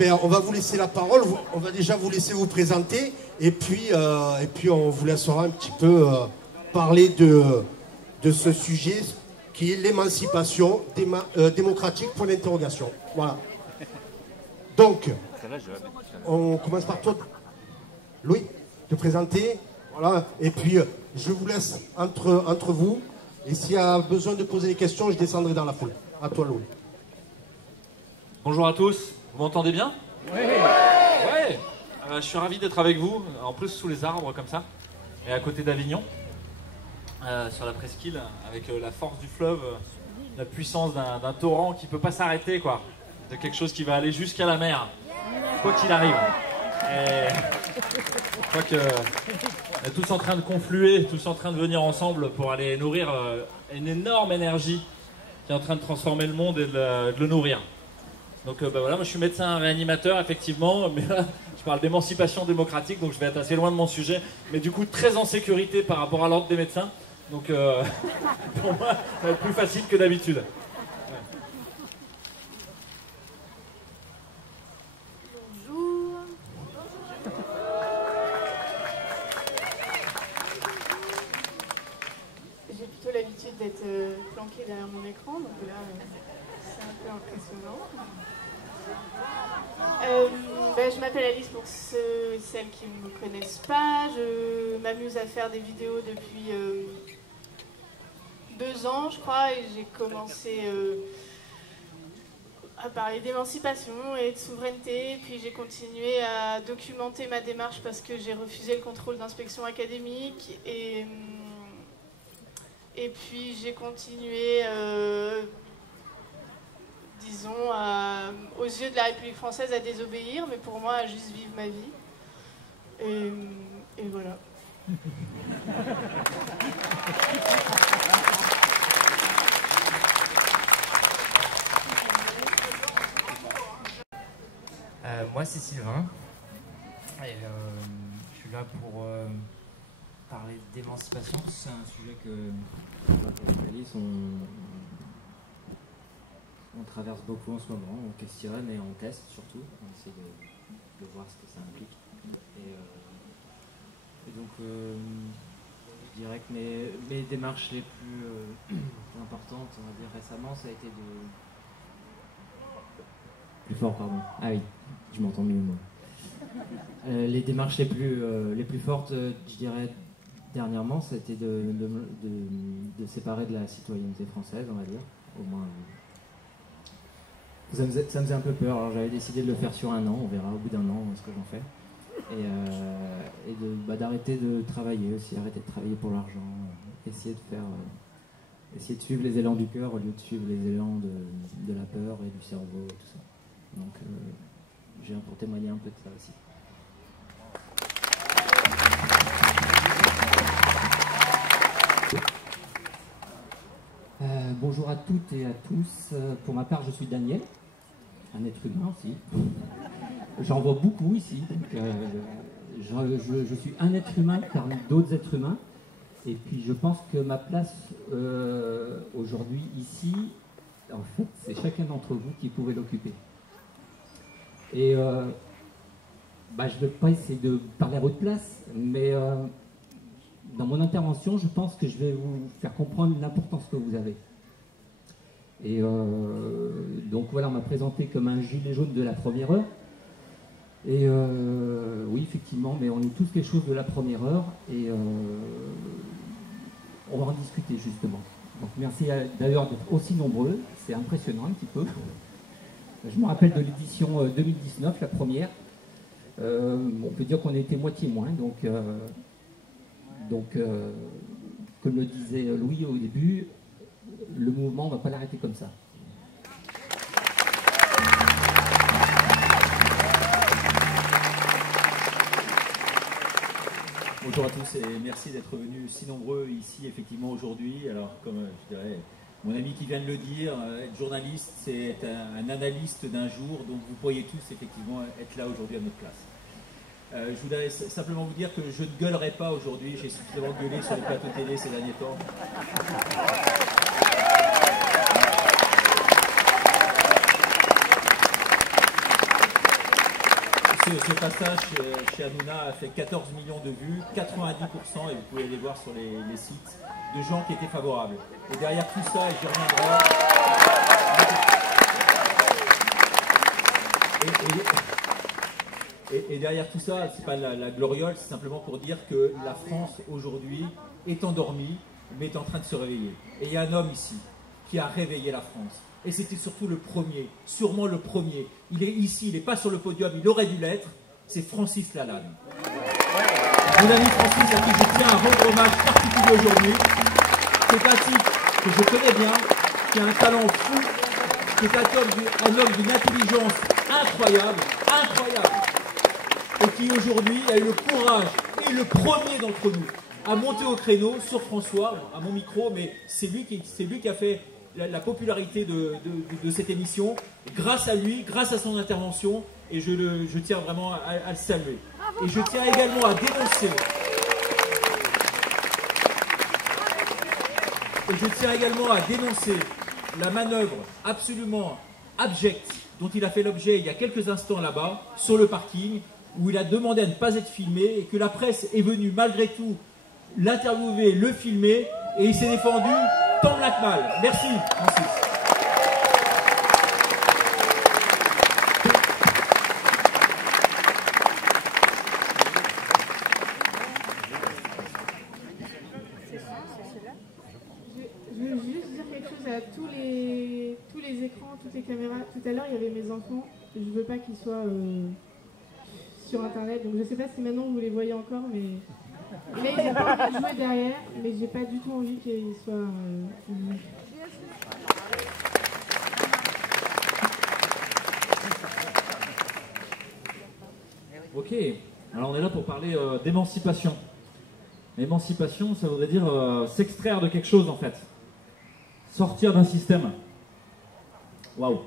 ben, on va vous laisser la parole. On va déjà vous laisser vous présenter. Et puis on vous laissera un petit peu parler de ce sujet qui est l'émancipation démocratique, point d'interrogation. Voilà. Donc, on commence par toi, Louis, te présenter. Voilà. Et puis, je vous laisse entre vous. Et s'il y a besoin de poser des questions, je descendrai dans la foule. À toi, Louis. Bonjour à tous. Vous m'entendez bien? Oui. Ouais. Je suis ravi d'être avec vous, en plus sous les arbres comme ça, et à côté d'Avignon, sur la presqu'île, avec la force du fleuve, la puissance d'un torrent qui ne peut pas s'arrêter, quoi, de quelque chose qui va aller jusqu'à la mer, quoi qu'il arrive. Et je crois qu'on est tous en train de confluer, tous en train de venir ensemble pour aller nourrir une énorme énergie qui est en train de transformer le monde et de le nourrir. Donc voilà, moi je suis médecin réanimateur effectivement, mais là je parle d'émancipation démocratique, donc je vais être assez loin de mon sujet, mais du coup très en sécurité par rapport à l'ordre des médecins, donc pour moi ça va être plus facile que d'habitude. Bonjour. J'ai plutôt l'habitude d'être planquée derrière mon écran, donc là c'est un peu impressionnant. Je m'appelle Alice pour ceux et celles qui ne me connaissent pas. Je m'amuse à faire des vidéos depuis 2 ans, je crois, et j'ai commencé à parler d'émancipation et de souveraineté. Puis j'ai continué à documenter ma démarche parce que j'ai refusé le contrôle d'inspection académique. Et puis j'ai continué... disons, aux yeux de la République française, à désobéir, mais pour moi, à juste vivre ma vie. Et voilà. Moi, c'est Sylvain. Et, je suis là pour parler d'émancipation. C'est un sujet que Alice, on traverse beaucoup en ce moment, on questionne et on teste surtout, on essaie de voir ce que ça implique. Et donc, je dirais que mes démarches les plus importantes, on va dire récemment, ça a été de... Plus fort, pardon. Ah oui, je m'entends mieux moi. Les démarches les plus fortes, je dirais, dernièrement, ça a été de séparer de la citoyenneté française, on va dire, au moins... Ça me faisait un peu peur, alors j'avais décidé de le faire sur 1 an, on verra au bout d'1 an ce que j'en fais. Et d'arrêter de travailler aussi, arrêter de travailler pour l'argent, essayer de suivre les élans du cœur au lieu de suivre les élans de la peur et du cerveau et tout ça. Donc j'ai pour témoigner un peu de ça aussi. Bonjour à toutes et à tous. Pour ma part, je suis Daniel, un être humain aussi. J'en vois beaucoup ici. Donc, je suis un être humain parmi d'autres êtres humains. Et puis je pense que ma place aujourd'hui ici, en fait, c'est chacun d'entre vous qui pouvait l'occuper. Et je ne vais pas essayer de parler à votre place, mais dans mon intervention, je pense que je vais vous faire comprendre l'importance que vous avez. Et donc voilà, on m'a présenté comme un gilet jaune de la première heure. Et oui, effectivement, mais on est tous quelque chose de la première heure. Et on va en discuter justement. Donc merci d'ailleurs d'être aussi nombreux, c'est impressionnant un petit peu. Je me rappelle de l'édition 2019, la première. On peut dire qu'on a été moitié moins, donc comme le disait Louis au début, le mouvement, on ne va pas l'arrêter comme ça. Bonjour à tous et merci d'être venus si nombreux ici effectivement aujourd'hui. Alors comme je dirais mon ami qui vient de le dire, être journaliste c'est être un analyste d'un jour, donc vous pourriez tous effectivement être là aujourd'hui à notre place. Je voudrais simplement vous dire que je ne gueulerai pas aujourd'hui, j'ai suffisamment gueulé sur les plateaux télé ces derniers temps. ce passage chez Hanouna a fait 14 millions de vues, 90%, et vous pouvez les voir sur les sites, de gens qui étaient favorables. Et derrière tout ça, et j'y reviendrai, et derrière tout ça, c'est pas la gloriole, c'est simplement pour dire que la France aujourd'hui est endormie, mais est en train de se réveiller. Et il y a un homme ici qui a réveillé la France. Et c'était surtout le premier, sûrement le premier. Il est ici, il n'est pas sur le podium, il aurait dû l'être. C'est Francis Lalanne. Mon ami Francis, à qui je tiens à rendre hommage particulier aujourd'hui. C'est un type que je connais bien, qui a un talent fou, qui est un homme d'une intelligence incroyable, incroyable. Et qui aujourd'hui a eu le courage, et le premier d'entre nous, à monter au créneau sur François, à mon micro, mais c'est lui qui a fait la popularité de cette émission, grâce à lui, grâce à son intervention, et je tiens vraiment à le saluer. Et je tiens également à dénoncer, la manœuvre absolument abjecte dont il a fait l'objet il y a quelques instants là-bas, sur le parking, où il a demandé à ne pas être filmé, et que la presse est venue malgré tout l'interviewer, le filmer, et il s'est défendu tant bien que mal. Merci, Francis. Je veux juste dire quelque chose à tous les écrans, toutes les caméras. Tout à l'heure, il y avait mes enfants. Je veux pas qu'ils soient sur Internet. Donc je sais pas si maintenant vous les voyez encore, mais là, ils ont pas envie de jouer derrière. Mais j'ai pas du tout envie qu'ils soient filmés. Ok, alors on est là pour parler d'émancipation. Émancipation, ça voudrait dire s'extraire de quelque chose en fait. Sortir d'un système. Waouh.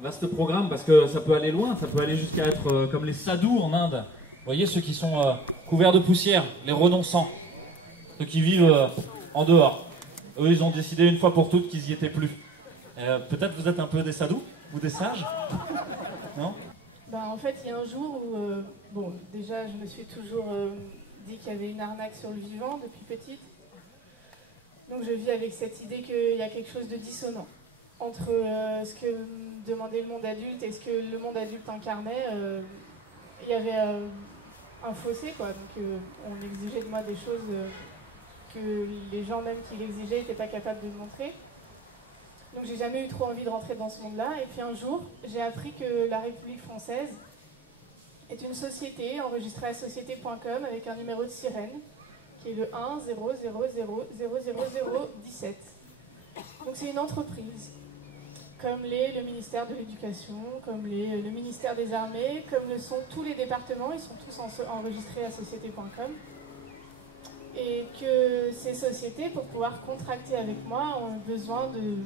Vaste programme parce que ça peut aller loin, ça peut aller jusqu'à être comme les sadhus en Inde. Vous voyez ceux qui sont couverts de poussière, les renonçants, ceux qui vivent en dehors. Eux, ils ont décidé une fois pour toutes qu'ils n'y étaient plus. Peut-être vous êtes un peu des sadhus ou des sages? Non? Bah, en fait, il y a un jour où, bon, déjà, je me suis toujours dit qu'il y avait une arnaque sur le vivant depuis petite. Donc je vis avec cette idée qu'il y a quelque chose de dissonant entre ce que demandait le monde adulte et ce que le monde adulte incarnait. Il y avait un fossé, quoi. Donc on exigeait de moi des choses que les gens même qui l'exigeaient n'étaient pas capables de me montrer. Donc j'ai jamais eu trop envie de rentrer dans ce monde-là. Et puis un jour, j'ai appris que la République française est une société enregistrée à société.com avec un numéro de sirène qui est le 1 0 0 0 0 0 0 17. Donc c'est une entreprise, comme l'est le ministère de l'Éducation, comme l'est le ministère des Armées, comme le sont tous les départements, ils sont tous enregistrés à société.com. Et que ces sociétés, pour pouvoir contracter avec moi, ont besoin de...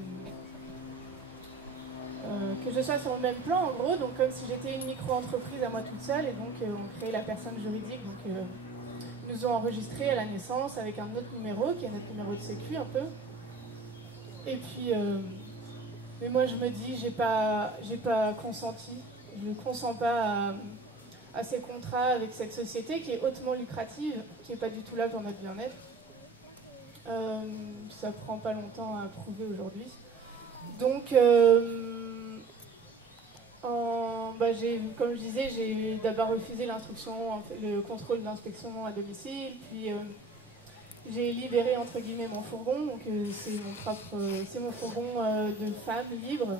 que je sois sur le même plan, en gros, donc comme si j'étais une micro-entreprise à moi toute seule, et donc on crée la personne juridique, donc ils nous ont enregistrés à la naissance avec un autre numéro, qui est notre numéro de sécu un peu. Et puis, mais moi je me dis, j'ai pas consenti, je ne consens pas à ces contrats avec cette société qui est hautement lucrative, qui n'est pas du tout là pour notre bien-être. Ça prend pas longtemps à prouver aujourd'hui. Donc, comme je disais, j'ai d'abord refusé l'instruction, le contrôle d'inspection à domicile, puis j'ai libéré entre guillemets mon fourgon, donc c'est mon fourgon de femme libre.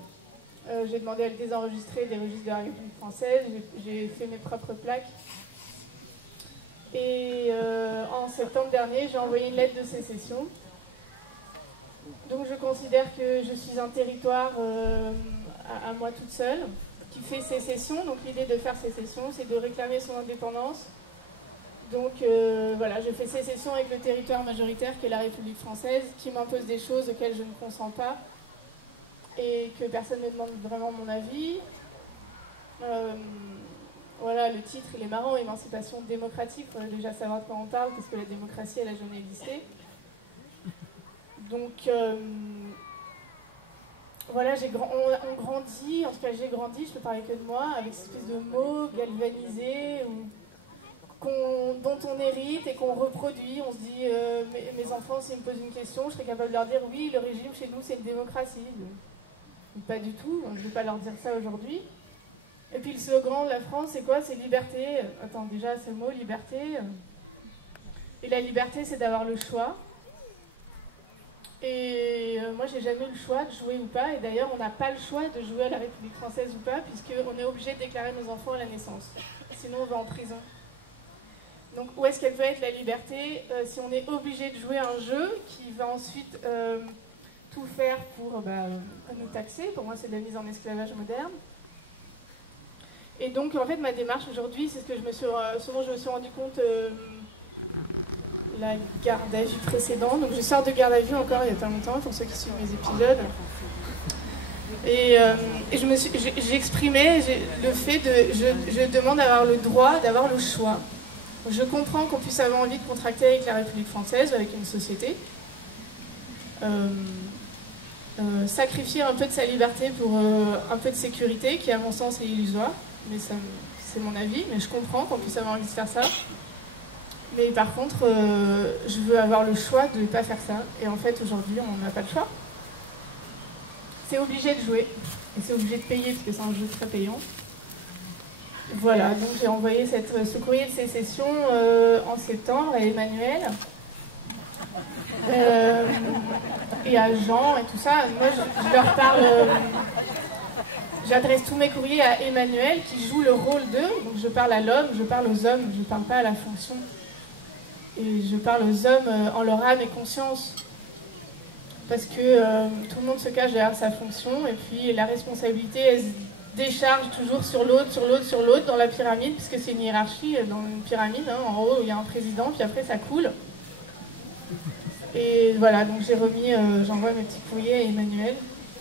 J'ai demandé à le désenregistrer des registres de la République française, j'ai fait mes propres plaques. Et en septembre dernier, j'ai envoyé une lettre de sécession. Donc je considère que je suis un territoire à moi toute seule, qui fait sécession. Donc l'idée de faire sécession, c'est de réclamer son indépendance. Donc voilà, je fais sécession avec le territoire majoritaire qui est la République française, qui m'impose des choses auxquelles je ne consens pas et que personne ne me demande vraiment mon avis. Voilà, le titre il est marrant, émancipation démocratique, il faudrait déjà savoir de quoi on parle parce que la démocratie elle n'a jamais existé. Donc voilà, on grandit, en tout cas j'ai grandi, je peux parler que de moi, avec cette espèce de mots galvanisés dont on hérite et qu'on reproduit. On se dit, mes enfants, s'ils me posent une question, je serais capable de leur dire oui, le régime chez nous c'est une démocratie. Pas du tout, je ne vais pas leur dire ça aujourd'hui. Et puis le slogan de la France, c'est quoi? C'est liberté. Attends, déjà, c'est le mot liberté. Et la liberté, c'est d'avoir le choix. Et moi, j'ai jamais eu le choix de jouer ou pas. Et d'ailleurs, on n'a pas le choix de jouer à la République française ou pas, puisqu'on est obligé de déclarer nos enfants à la naissance. Sinon, on va en prison. Donc, où est-ce qu'elle peut être la liberté si on est obligé de jouer à un jeu qui va ensuite tout faire pour nous taxer? Pour moi, c'est de la mise en esclavage moderne. Et donc, en fait, ma démarche aujourd'hui, c'est ce que ce dont je me suis rendu compte la garde à vue précédente. Donc, je sors de garde à vue encore il y a pas longtemps, pour ceux qui suivent mes épisodes. Et j'ai exprimé le fait je demande d'avoir le droit, d'avoir le choix. Je comprends qu'on puisse avoir envie de contracter avec la République française ou avec une société. Sacrifier un peu de sa liberté pour un peu de sécurité, qui à mon sens est illusoire. Mais c'est mon avis, mais je comprends qu'on puisse avoir envie de faire ça. Mais par contre, je veux avoir le choix de ne pas faire ça. Et en fait, aujourd'hui, on n'a pas le choix. C'est obligé de jouer. Et c'est obligé de payer, parce que c'est un jeu très payant. Voilà, donc j'ai envoyé ce courrier de sécession en septembre à Emmanuel. Et à Jean et tout ça. Moi, je leur parle... J'adresse tous mes courriers à Emmanuel qui joue le rôle d'eux. Donc je parle à l'homme, je parle aux hommes, je ne parle pas à la fonction. Et je parle aux hommes en leur âme et conscience. Parce que tout le monde se cache derrière sa fonction. Et puis la responsabilité, elle se décharge toujours sur l'autre, sur l'autre, sur l'autre dans la pyramide. Puisque c'est une hiérarchie dans une pyramide. Hein. En haut, il y a un président, puis après ça coule. Et voilà, donc j'ai remis, j'envoie mes petits courriers à Emmanuel.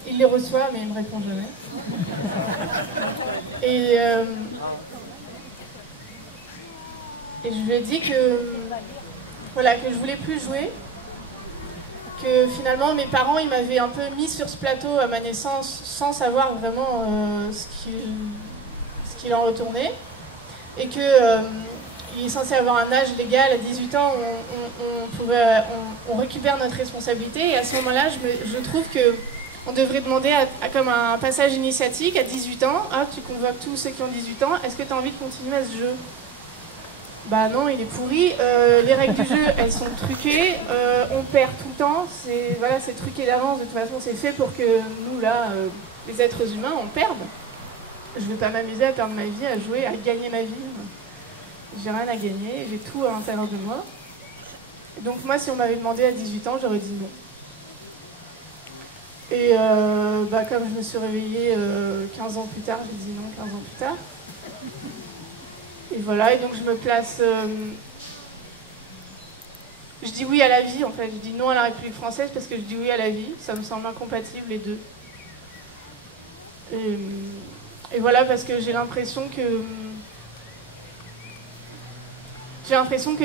Il les reçoit, mais il ne me répond jamais. Et je lui ai dit que je voulais plus jouer, que finalement mes parents ils m'avaient un peu mis sur ce plateau à ma naissance sans savoir vraiment ce qu'il en retournait, et que il est censé avoir un âge légal à 18 ans où on récupère notre responsabilité, et à ce moment-là je trouve que on devrait demander comme un passage initiatique à 18 ans, tu convoques tous ceux qui ont 18 ans, est-ce que tu as envie de continuer à ce jeu? Bah non, il est pourri, les règles du jeu, elles sont truquées, on perd tout le temps, c'est truqué d'avance, de toute façon c'est fait pour que nous là, les êtres humains, on perde. Je ne vais pas m'amuser à perdre ma vie, à jouer, à gagner ma vie. J'ai rien à gagner, j'ai tout à l'intérieur de moi. Et donc moi, si on m'avait demandé à 18 ans, j'aurais dit non. Et comme je me suis réveillée 15 ans plus tard, j'ai dit non 15 ans plus tard. Et voilà, et donc je me place... je dis oui à la vie, en fait. Je dis non à la République française parce que je dis oui à la vie. Ça me semble incompatible, les deux. Et voilà, parce que j'ai l'impression que...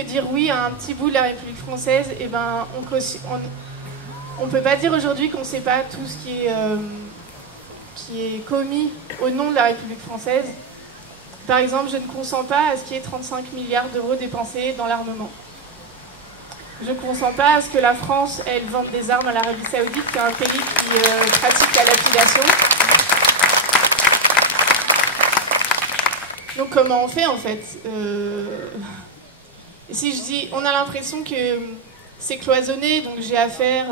dire oui à un petit bout de la République française, et ben, on ne peut pas dire aujourd'hui qu'on ne sait pas tout ce qui est commis au nom de la République française. Par exemple, je ne consens pas à ce qu'il y ait 35 milliards d'euros dépensés dans l'armement. Je ne consens pas à ce que la France, elle, vende des armes à l'Arabie Saoudite, qui est un pays qui pratique la lapidation. Donc comment on fait, en fait Et si je dis, on a l'impression que c'est cloisonné, donc j'ai affaire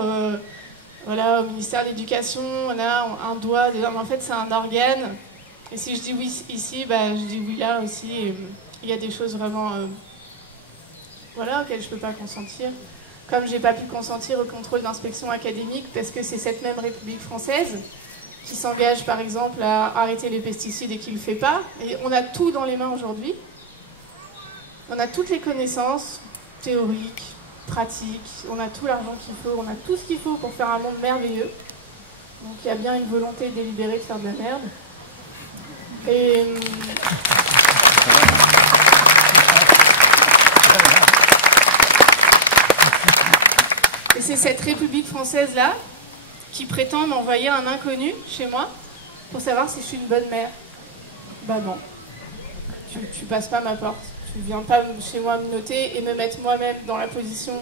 au ministère de l'Éducation, on a un doigt, mais en fait c'est un organe. Et si je dis oui ici, je dis oui là aussi. Et il y a des choses vraiment auxquelles je ne peux pas consentir. Comme je n'ai pas pu consentir au contrôle d'inspection académique, parce que c'est cette même République française qui s'engage par exemple à arrêter les pesticides et qui ne le fait pas. Et on a tout dans les mains aujourd'hui. On a toutes les connaissances théoriques, pratiques, on a tout l'argent qu'il faut, on a tout ce qu'il faut pour faire un monde merveilleux. Donc il y a bien une volonté délibérée de faire de la merde. Et c'est cette République française-là qui prétend m'envoyer un inconnu chez moi pour savoir si je suis une bonne mère. Bah non, tu passes pas ma porte. Tu viens pas chez moi me noter et me mettre moi-même dans la position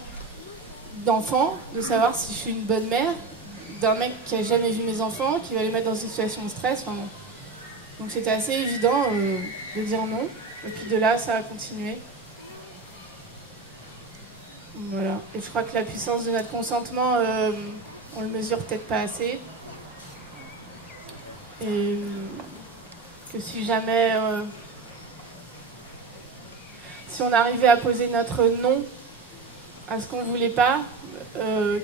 d'enfant, de savoir si je suis une bonne mère, d'un mec qui a jamais vu mes enfants, qui va les mettre dans une situation de stress. Enfin, bon. Donc c'était assez évident de dire non. Et puis de là, ça a continué. Voilà. Et je crois que la puissance de notre consentement, on le mesure peut-être pas assez. Et que si jamais... si on arrivait à poser notre non à ce qu'on ne voulait pas,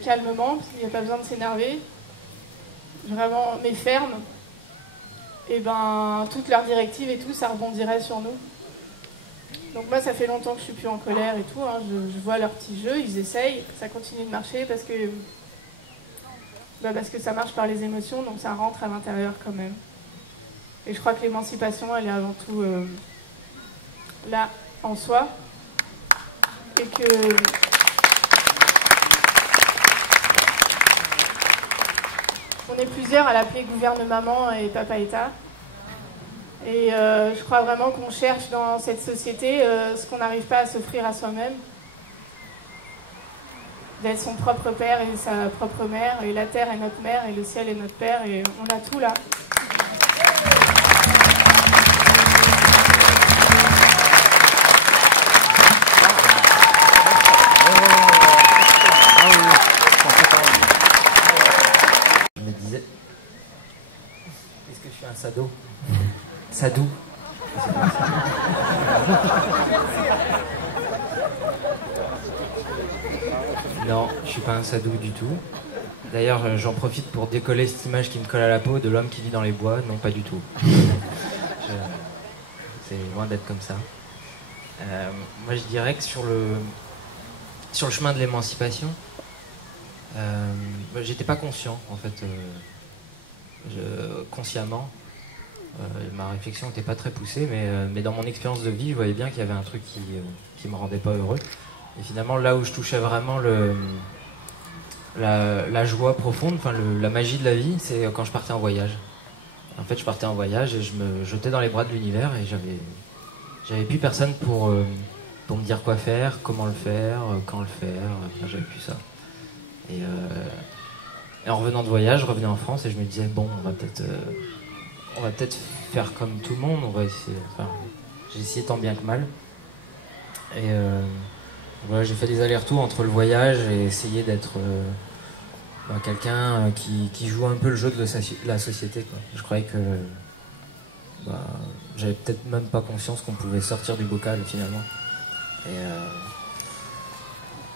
calmement, parce qu'il n'y a pas besoin de s'énerver, vraiment, mais ferme, et ben toutes leurs directives et tout, ça rebondirait sur nous. Donc moi, ça fait longtemps que je suis plus en colère et tout, hein, je vois leurs petits jeux, ils essayent, ça continue de marcher parce que ça marche par les émotions, donc ça rentre à l'intérieur quand même. Et je crois que l'émancipation, elle est avant tout là, en soi, et que on est plusieurs à l'appeler gouvernement et papa État. Et je crois vraiment qu'on cherche dans cette société ce qu'on n'arrive pas à s'offrir à soi-même. D'être son propre père et sa propre mère, et la terre est notre mère, et le ciel est notre père, et on a tout là. Un sado. Sadou. Non, je suis pas un sadou du tout. D'ailleurs, j'en profite pour décoller cette image qui me colle à la peau de l'homme qui vit dans les bois. Non, pas du tout. C'est loin d'être comme ça. Moi, je dirais que sur le chemin de l'émancipation, j'étais pas conscient, en fait. Consciemment, ma réflexion n'était pas très poussée, mais dans mon expérience de vie, je voyais bien qu'il y avait un truc qui me rendait pas heureux. Et finalement, là où je touchais vraiment la joie profonde, enfin la magie de la vie, c'est quand je partais en voyage. En fait, je partais en voyage et je me jetais dans les bras de l'univers et j'avais plus personne pour me dire quoi faire, comment le faire, quand le faire. Enfin, j'avais plus ça. Et en revenant de voyage, je revenais en France et je me disais bon, on va peut-être faire comme tout le monde, on va essayer. Enfin, j'ai essayé tant bien que mal. Et voilà, j'ai fait des allers-retours entre le voyage et essayer d'être quelqu'un qui joue un peu le jeu de la société, quoi. Je croyais que j'avais peut-être même pas conscience qu'on pouvait sortir du bocal finalement.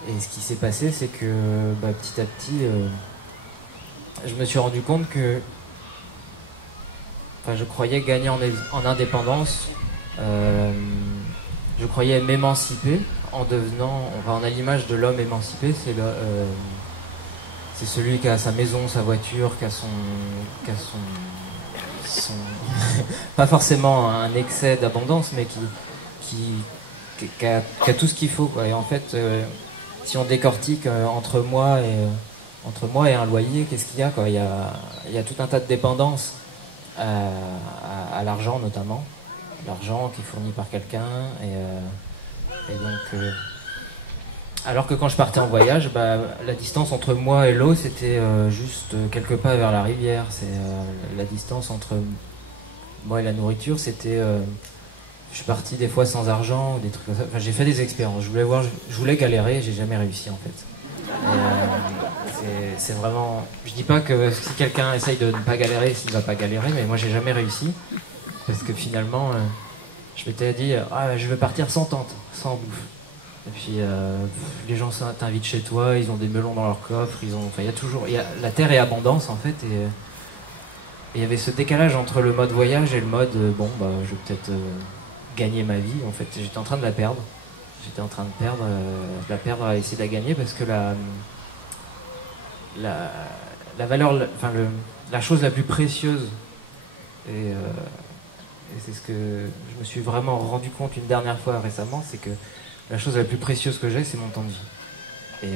Et ce qui s'est passé, c'est que petit à petit, je me suis rendu compte que je croyais gagner en indépendance, je croyais m'émanciper en devenant, on a l'image de l'homme émancipé, c'est celui qui a sa maison, sa voiture, qui a son pas forcément un excès d'abondance, mais qui a tout ce qu'il faut, quoi. Et en fait, si on décortique entre moi et un loyer, qu'est-ce qu'il y a, quoi? Il y a tout un tas de dépendances à l'argent, notamment. L'argent qui est fourni par quelqu'un. Et donc, alors que quand je partais en voyage, la distance entre moi et l'eau, c'était juste quelques pas vers la rivière. La distance entre moi et la nourriture, c'était... je suis parti des fois sans argent, ou des trucs comme ça. Enfin, j'ai fait des expériences. Je voulais galérer, j'ai jamais réussi, en fait. C'est vraiment... Je dis pas que si quelqu'un essaye de ne pas galérer, s'il ne va pas galérer, mais moi j'ai jamais réussi. Parce que finalement, je m'étais dit, je vais partir sans tente, sans bouffe. Et puis les gens t'invitent chez toi, ils ont des melons dans leur coffre, la terre est abondance en fait, et il y avait ce décalage entre le mode voyage et le mode, je vais peut-être gagner ma vie. En fait, j'étais en train de la perdre. J'étais en train de la perdre à essayer de la gagner parce que la valeur, la chose la plus précieuse, et c'est ce que je me suis vraiment rendu compte une dernière fois récemment, c'est que la chose la plus précieuse que j'ai, c'est mon temps de vie. Et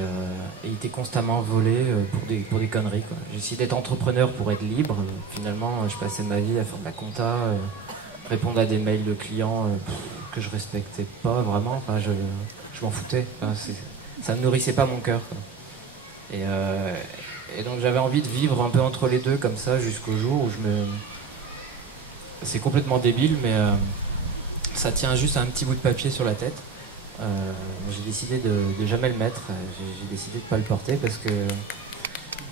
il était constamment volé pour des conneries, quoi. J'ai essayé d'être entrepreneur pour être libre. Finalement, je passais ma vie à faire de la compta, répondre à des mails de clients que je respectais pas vraiment. Enfin, je m'en foutais. Enfin, ça ne nourrissait pas mon cœur, quoi. Et donc j'avais envie de vivre un peu entre les deux comme ça jusqu'au jour où c'est complètement débile, mais ça tient juste à un petit bout de papier sur la tête. J'ai décidé de jamais le mettre. J'ai décidé de pas le porter parce que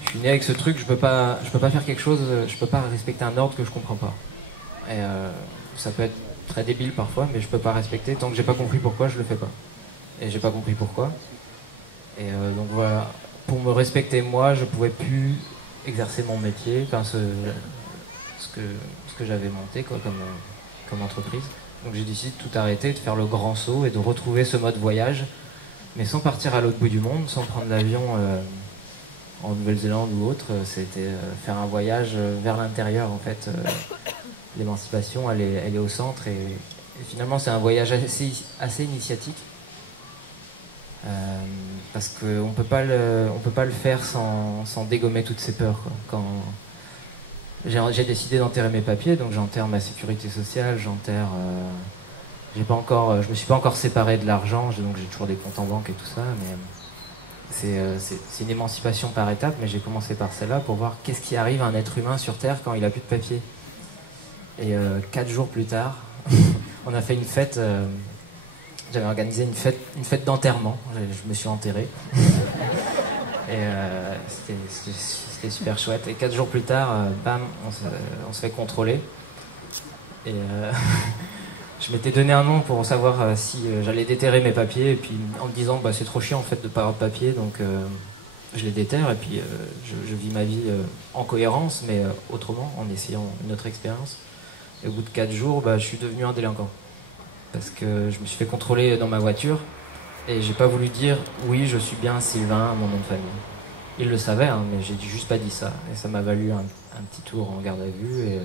je suis né avec ce truc. Je peux pas faire quelque chose. Je peux pas respecter un ordre que je comprends pas. Et ça peut être très débile parfois, mais je peux pas respecter tant que j'ai pas compris pourquoi je le fais pas. Et j'ai pas compris pourquoi. Et donc voilà. Pour me respecter moi, je pouvais plus exercer mon métier, enfin ce que j'avais monté, quoi, comme entreprise. Donc j'ai décidé de tout arrêter, de faire le grand saut et de retrouver ce mode voyage, mais sans partir à l'autre bout du monde, sans prendre l'avion en Nouvelle-Zélande ou autre. C'était faire un voyage vers l'intérieur, en fait. L'émancipation, elle est au centre et finalement c'est un voyage assez initiatique. Parce qu'on peut pas le faire sans dégommer toutes ces peurs, quoi. Quand j'ai décidé d'enterrer mes papiers, donc j'enterre ma sécurité sociale, j'enterre. Je me suis pas encore séparé de l'argent, donc j'ai toujours des comptes en banque et tout ça, mais c'est une émancipation par étapes. Mais j'ai commencé par celle-là pour voir qu'est-ce qui arrive à un être humain sur Terre quand il a plus de papiers. Et 4 jours plus tard, on a fait une fête. J'avais organisé une fête d'enterrement. Je me suis enterré. Et c'était super chouette. Et 4 jours plus tard, bam, on se fait contrôler. Et je m'étais donné un nom pour savoir si j'allais déterrer mes papiers. Et puis en me disant, c'est trop chiant en fait de pas avoir de papier, donc je les déterre. Et puis je vis ma vie en cohérence, mais autrement, en essayant une autre expérience. Et au bout de 4 jours, je suis devenu un délinquant. Parce que je me suis fait contrôler dans ma voiture et j'ai pas voulu dire oui, je suis bien Sylvain, mon nom de famille. Il le savait, hein, mais j'ai juste pas dit ça. Et ça m'a valu un petit tour en garde à vue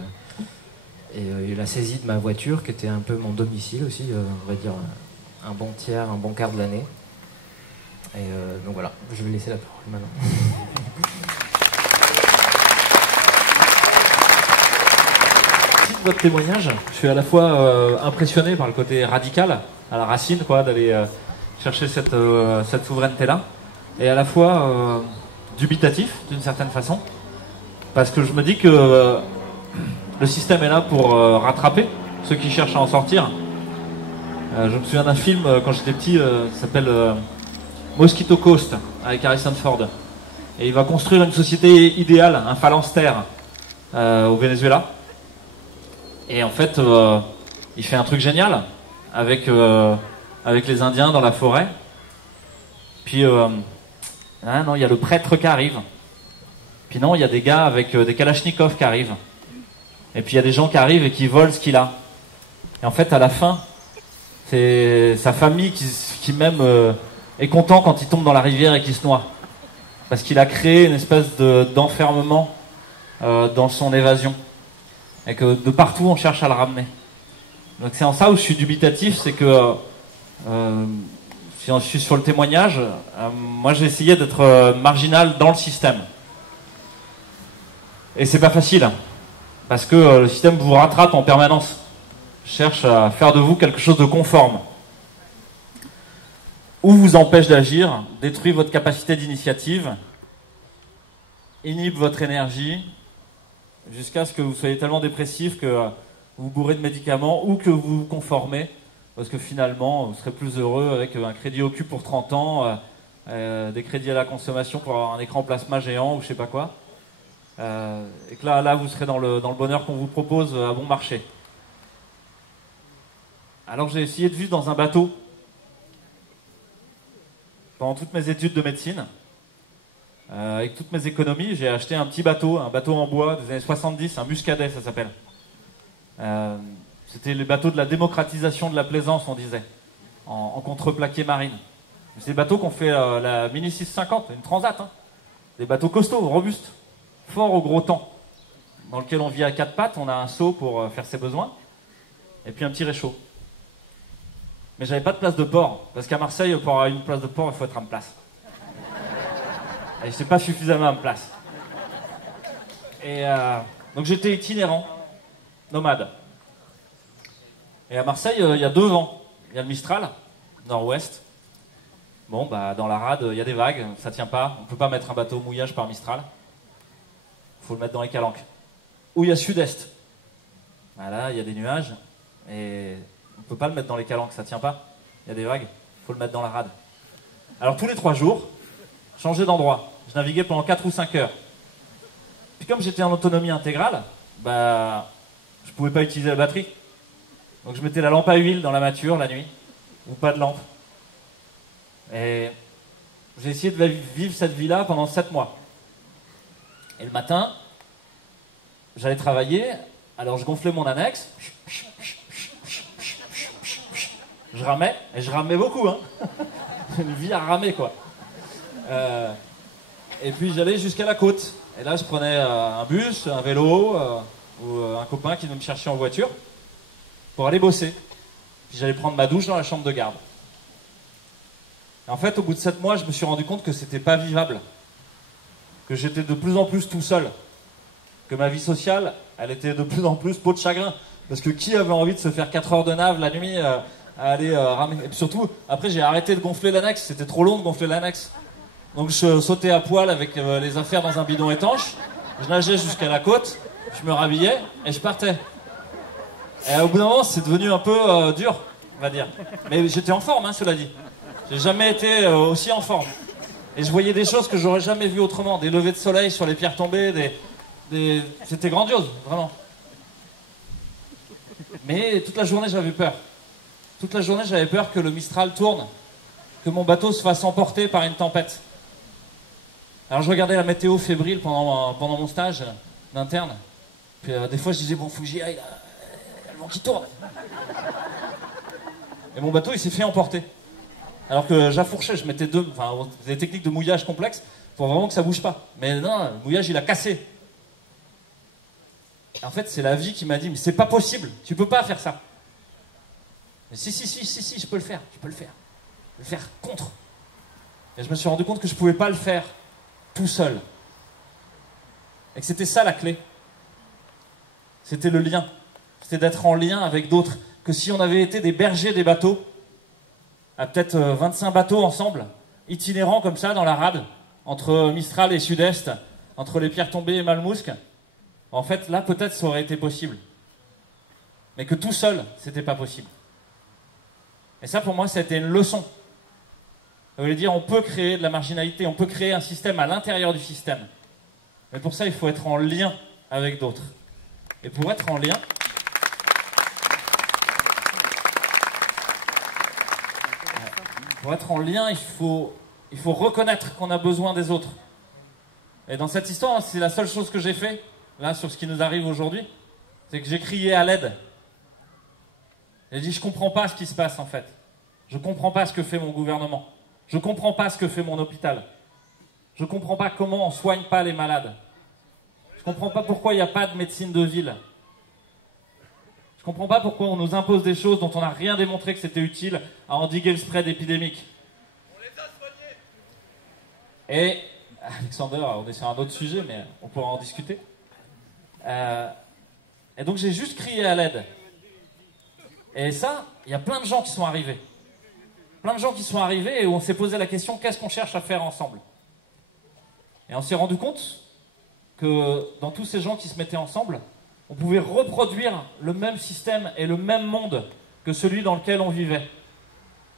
et la saisie de ma voiture, qui était un peu mon domicile aussi, on va dire un bon tiers, un bon quart de l'année. Et donc voilà, je vais laisser la parole maintenant. Votre témoignage, je suis à la fois impressionné par le côté radical, à la racine, quoi, d'aller chercher cette souveraineté-là, et à la fois dubitatif, d'une certaine façon, parce que je me dis que le système est là pour rattraper ceux qui cherchent à en sortir. Je me souviens d'un film, quand j'étais petit, qui s'appelle Mosquito Coast, avec Harrison Ford, et il va construire une société idéale, un phalanstère, au Venezuela. Et en fait, il fait un truc génial avec les Indiens dans la forêt. Puis, non, il y a le prêtre qui arrive. Puis non, il y a des gars avec des kalachnikovs qui arrivent. Et puis il y a des gens qui arrivent et qui volent ce qu'il a. Et en fait, à la fin, c'est sa famille qui même est content quand il tombe dans la rivière et qu'il se noie. Parce qu'il a créé une espèce d'enfermement dans son évasion. Et que de partout on cherche à le ramener. Donc c'est en ça où je suis dubitatif, c'est que si je suis sur le témoignage, moi j'ai essayé d'être marginal dans le système. Et c'est pas facile, parce que le système vous rattrape en permanence, cherche à faire de vous quelque chose de conforme, ou vous empêche d'agir, détruit votre capacité d'initiative, inhibe votre énergie, jusqu'à ce que vous soyez tellement dépressif que vous bourrez de médicaments ou que vous vous conformez, parce que finalement, vous serez plus heureux avec un crédit au cul pour 30 ans, des crédits à la consommation pour avoir un écran plasma géant ou je sais pas quoi. Et que là, vous serez dans le bonheur qu'on vous propose à bon marché. Alors j'ai essayé de vivre dans un bateau pendant toutes mes études de médecine. Avec toutes mes économies, j'ai acheté un petit bateau, un bateau en bois des années 70, un Muscadet ça s'appelle. C'était les bateaux de la démocratisation de la plaisance, on disait, en contreplaqué marine. C'est des bateaux qu'on fait la Mini 650, une transat, hein. Des bateaux costauds, robustes, forts au gros temps, dans lequel on vit à 4 pattes, on a un seau pour faire ses besoins, et puis un petit réchaud. Mais j'avais pas de place de port, parce qu'à Marseille, pour avoir une place de port, il faut être en place. Et je n'étais pas suffisamment en place. Et donc j'étais itinérant, nomade. Et à Marseille, il y a 2 vents. Il y a le Mistral, nord-ouest. Bon, bah, dans la rade, il y a des vagues, ça tient pas. On ne peut pas mettre un bateau au mouillage par Mistral. Il faut le mettre dans les calanques. Ou il y a sud-est. Voilà, il y a des nuages. Et on ne peut pas le mettre dans les calanques, ça tient pas. Il y a des vagues, il faut le mettre dans la rade. Alors tous les 3 jours, changer d'endroit. Je naviguais pendant 4 ou 5 heures. Puis comme j'étais en autonomie intégrale, bah, je pouvais pas utiliser la batterie. Donc je mettais la lampe à huile dans la mâture la nuit, ou pas de lampe. Et j'ai essayé de vivre cette vie-là pendant 7 mois. Et le matin, j'allais travailler, alors je gonflais mon annexe, je ramais, et je ramais beaucoup, hein. Une vie à ramer, quoi. Et puis j'allais jusqu'à la côte. Et là, je prenais un bus, un vélo, ou un copain qui venait me chercher en voiture pour aller bosser. Puis j'allais prendre ma douche dans la chambre de garde. Et en fait, au bout de 7 mois, je me suis rendu compte que c'était pas vivable. Que j'étais de plus en plus tout seul. Que ma vie sociale, elle était de plus en plus peau de chagrin. Parce que qui avait envie de se faire 4 heures de nave la nuit à aller ramer. Et puis surtout, après, j'ai arrêté de gonfler l'annexe. C'était trop long de gonfler l'annexe. Donc je sautais à poil avec les affaires dans un bidon étanche. Je nageais jusqu'à la côte. Je me rhabillais et je partais. Et au bout d'un moment, c'est devenu un peu dur, on va dire. Mais j'étais en forme, hein, cela dit. J'ai jamais été aussi en forme. Et je voyais des choses que j'aurais jamais vues autrement. Des levées de soleil sur les pierres tombées, c'était grandiose, vraiment. Mais toute la journée, j'avais peur. Toute la journée, j'avais peur que le Mistral tourne, que mon bateau se fasse emporter par une tempête. Alors je regardais la météo fébrile pendant mon stage d'interne. Puis des fois, je disais, bon, faut que j'y aille, là. Il y a le vent qui tourne. Et mon bateau, il s'est fait emporter. Alors que j'affourchais, je mettais des techniques de mouillage complexes pour vraiment que ça bouge pas. Mais non, le mouillage, il a cassé. Et en fait, c'est la vie qui m'a dit, mais c'est pas possible, tu peux pas faire ça. Mais si, je peux le faire, Je peux le faire contre. Et je me suis rendu compte que je pouvais pas le faire tout seul. Et que c'était ça la clé. C'était le lien. C'était d'être en lien avec d'autres. Que si on avait été des bergers des bateaux, à peut-être 25 bateaux ensemble, itinérants comme ça dans la rade, entre Mistral et Sud-Est, entre les pierres tombées et Malmousque, en fait, là, peut-être ça aurait été possible. Mais que tout seul, c'était pas possible. Et ça, pour moi, ça a été une leçon. Ça voulait dire, on peut créer de la marginalité, on peut créer un système à l'intérieur du système. Mais pour ça, il faut être en lien avec d'autres. Et pour être en lien, il faut reconnaître qu'on a besoin des autres. Et dans cette histoire, c'est la seule chose que j'ai fait, là, sur ce qui nous arrive aujourd'hui, c'est que j'ai crié à l'aide. J'ai dit, je comprends pas ce qui se passe, en fait. Je comprends pas ce que fait mon gouvernement. Je comprends pas ce que fait mon hôpital. Je comprends pas comment on soigne pas les malades. Je comprends pas pourquoi il n'y a pas de médecine de ville. Je comprends pas pourquoi on nous impose des choses dont on n'a rien démontré que c'était utile à endiguer le spread épidémique. On les a soignés. Et, Alexander, on est sur un autre sujet, mais on pourra en discuter. Et donc j'ai juste crié à l'aide. Et ça, il y a plein de gens qui sont arrivés. Plein de gens qui sont arrivés et où on s'est posé la question, qu'est-ce qu'on cherche à faire ensemble? Et on s'est rendu compte que dans tous ces gens qui se mettaient ensemble, on pouvait reproduire le même système et le même monde que celui dans lequel on vivait.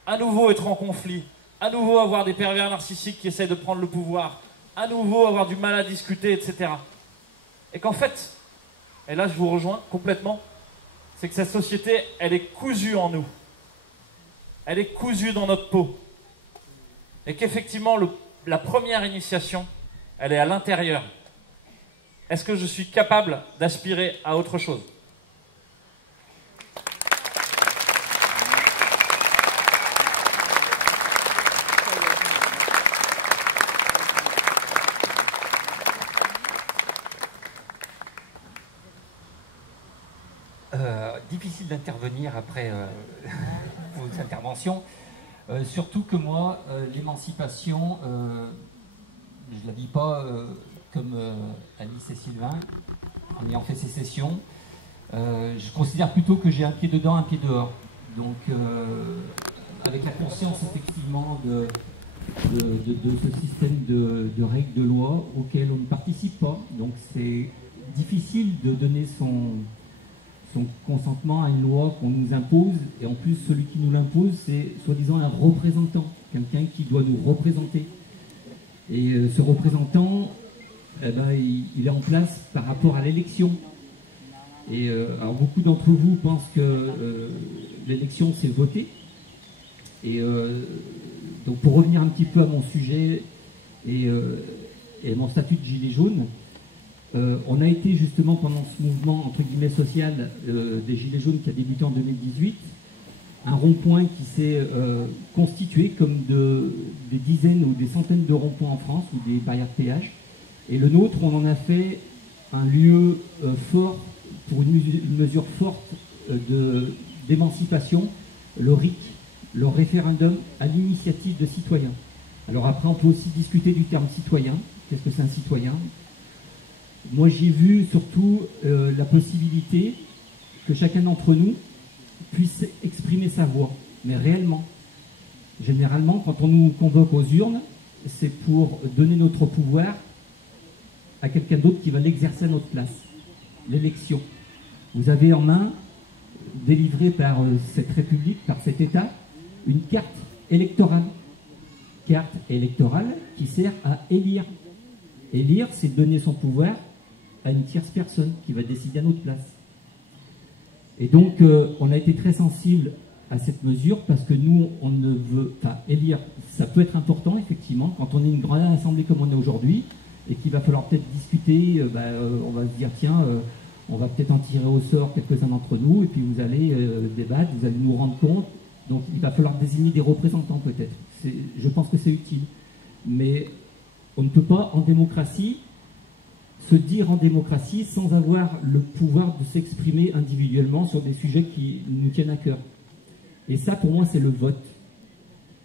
À nouveau être en conflit, à nouveau avoir des pervers narcissiques qui essayent de prendre le pouvoir, à nouveau avoir du mal à discuter, etc. Et qu'en fait, et là je vous rejoins complètement, c'est que cette société, elle est cousue en nous. Elle est cousue dans notre peau. Et qu'effectivement, la première initiation, elle est à l'intérieur. Est-ce que je suis capable d'aspirer à autre chose? Difficile d'intervenir après vos interventions. Surtout que moi, l'émancipation, je ne la vis pas comme Alice et Sylvain, en ayant fait ces sessions. Je considère plutôt que j'ai un pied dedans, un pied dehors. Donc, avec la conscience effectivement de ce système de règles de loi auquel on ne participe pas. Donc, c'est difficile de donner son consentement à une loi qu'on nous impose, et en plus celui qui nous l'impose, c'est soi-disant un représentant, quelqu'un qui doit nous représenter. Et ce représentant, eh ben, il est en place par rapport à l'élection. Et alors beaucoup d'entre vous pensent que l'élection c'est voter. Et donc pour revenir un petit peu à mon sujet et mon statut de gilet jaune, on a été justement pendant ce mouvement entre guillemets social des Gilets jaunes qui a débuté en 2018, un rond-point qui s'est constitué comme des dizaines ou des centaines de ronds-points en France ou des barrières de péage. Et le nôtre, on en a fait un lieu fort pour une mesure forte d'émancipation, le RIC, le référendum à l'initiative de citoyens. Alors après, on peut aussi discuter du terme citoyen. Qu'est-ce que c'est un citoyen ? Moi, j'ai vu surtout la possibilité que chacun d'entre nous puisse exprimer sa voix, mais réellement. Généralement, quand on nous convoque aux urnes, c'est pour donner notre pouvoir à quelqu'un d'autre qui va l'exercer à notre place. L'élection. Vous avez en main, délivrée par cette République, par cet État, une carte électorale. Carte électorale qui sert à élire. Élire, c'est donner son pouvoir à une tierce personne qui va décider à notre place. Et donc, on a été très sensible à cette mesure parce que nous, on ne veut pas élire. Ça peut être important, effectivement, quand on est une grande assemblée comme on est aujourd'hui et qu'il va falloir peut-être discuter, on va se dire, tiens, on va peut-être en tirer au sort quelques-uns d'entre nous et puis vous allez débattre, vous allez nous rendre compte. Donc, il va falloir désigner des représentants, peut-être. Je pense que c'est utile. Mais on ne peut pas, en démocratie, se dire en démocratie sans avoir le pouvoir de s'exprimer individuellement sur des sujets qui nous tiennent à cœur. Et ça, pour moi, c'est le vote.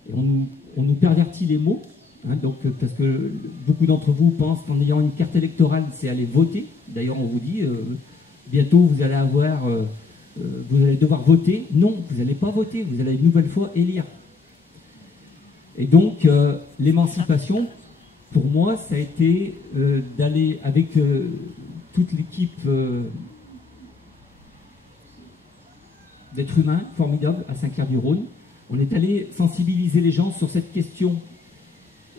Et on nous pervertit les mots, hein, donc, parce que beaucoup d'entre vous pensent qu'en ayant une carte électorale, c'est aller voter. D'ailleurs, on vous dit, bientôt, vous allez devoir voter. Non, vous n'allez pas voter, vous allez une nouvelle fois élire. Et donc, l'émancipation, pour moi, ça a été d'aller avec toute l'équipe d'êtres humains formidables à Saint-Clair-du-Rhône. On est allé sensibiliser les gens sur cette question.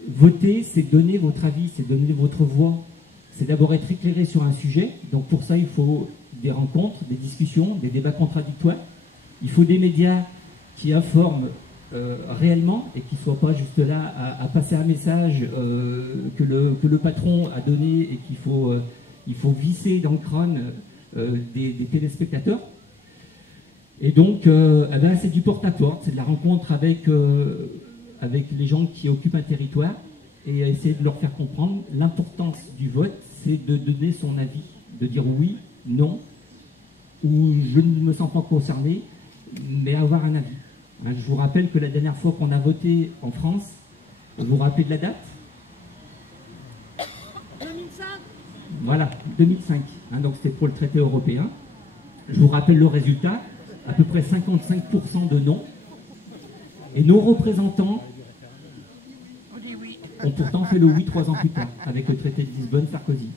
Voter, c'est donner votre avis, c'est donner votre voix. C'est d'abord être éclairé sur un sujet. Donc pour ça, il faut des rencontres, des discussions, des débats contradictoires. Il faut des médias qui informent réellement et qui ne soient pas juste là à passer un message que le patron a donné et qu'il faut visser dans le crâne des téléspectateurs. Et donc, c'est du porte-à-porte, c'est de la rencontre avec les gens qui occupent un territoire et essayer de leur faire comprendre l'importance du vote, c'est de donner son avis, de dire oui, non, ou je ne me sens pas concerné, mais avoir un avis. Je vous rappelle que la dernière fois qu'on a voté en France, vous vous rappelez de la date ? 2005. Voilà, 2005. Donc c'était pour le traité européen. Je vous rappelle le résultat, à peu près 55% de non. Et nos représentants ont pourtant fait le oui 3 ans plus tard, avec le traité de Lisbonne, Sarkozy.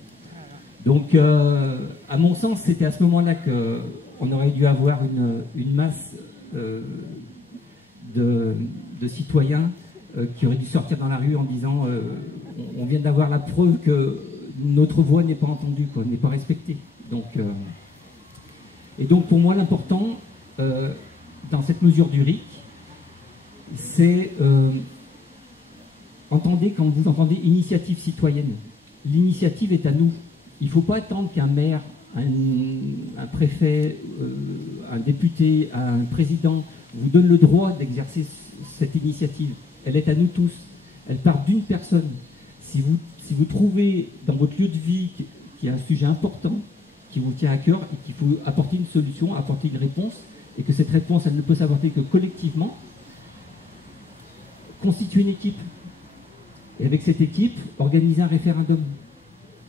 Donc, à mon sens, c'était à ce moment-là qu'on aurait dû avoir une masse de citoyens qui auraient dû sortir dans la rue en disant on vient d'avoir la preuve que notre voix n'est pas entendue, n'est pas respectée. Et donc pour moi l'important dans cette mesure du RIC, c'est entendez, quand vous entendez initiative citoyenne, l'initiative est à nous. Il ne faut pas attendre qu'un maire, un préfet, un député, un président vous donne le droit d'exercer cette initiative. Elle est à nous tous. Elle part d'une personne. Si vous trouvez dans votre lieu de vie qu'il y a un sujet important qui vous tient à cœur et qu'il faut apporter une solution, apporter une réponse, et que cette réponse, elle ne peut s'apporter que collectivement, constituez une équipe. Et avec cette équipe, organisez un référendum.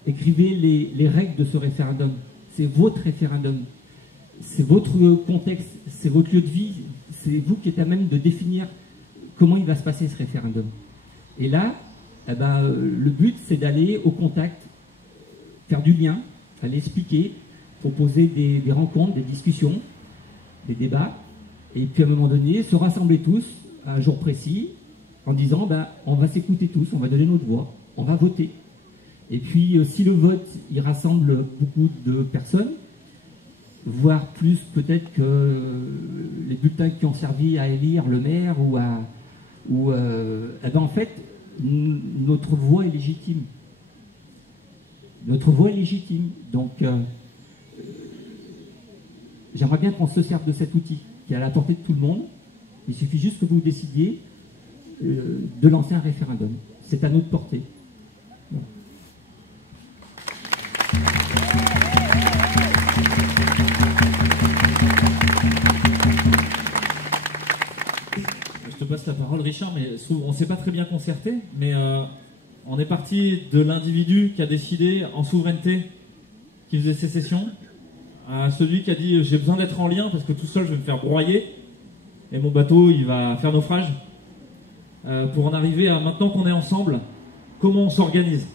Écrivez les règles de ce référendum. C'est votre référendum. C'est votre contexte, c'est votre lieu de vie. C'est vous qui êtes à même de définir comment il va se passer ce référendum. Et là, eh ben, le but, c'est d'aller au contact, faire du lien, aller expliquer, proposer des rencontres, des discussions, des débats, et puis à un moment donné, se rassembler tous à un jour précis, en disant, ben, on va s'écouter tous, on va donner notre voix, on va voter. Et puis, si le vote, il rassemble beaucoup de personnes, voire plus peut-être que les bulletins qui ont servi à élire le maire eh ben, en fait, notre voix est légitime. Notre voix est légitime. Donc, j'aimerais bien qu'on se serve de cet outil qui est à la portée de tout le monde. Il suffit juste que vous décidiez de lancer un référendum. C'est à notre portée. Bon. Je te passe la parole, Richard, mais on ne s'est pas très bien concerté, mais on est parti de l'individu qui a décidé en souveraineté qu'il faisait sécession, à celui qui a dit j'ai besoin d'être en lien parce que tout seul je vais me faire broyer et mon bateau il va faire naufrage, pour en arriver à maintenant qu'on est ensemble, comment on s'organise.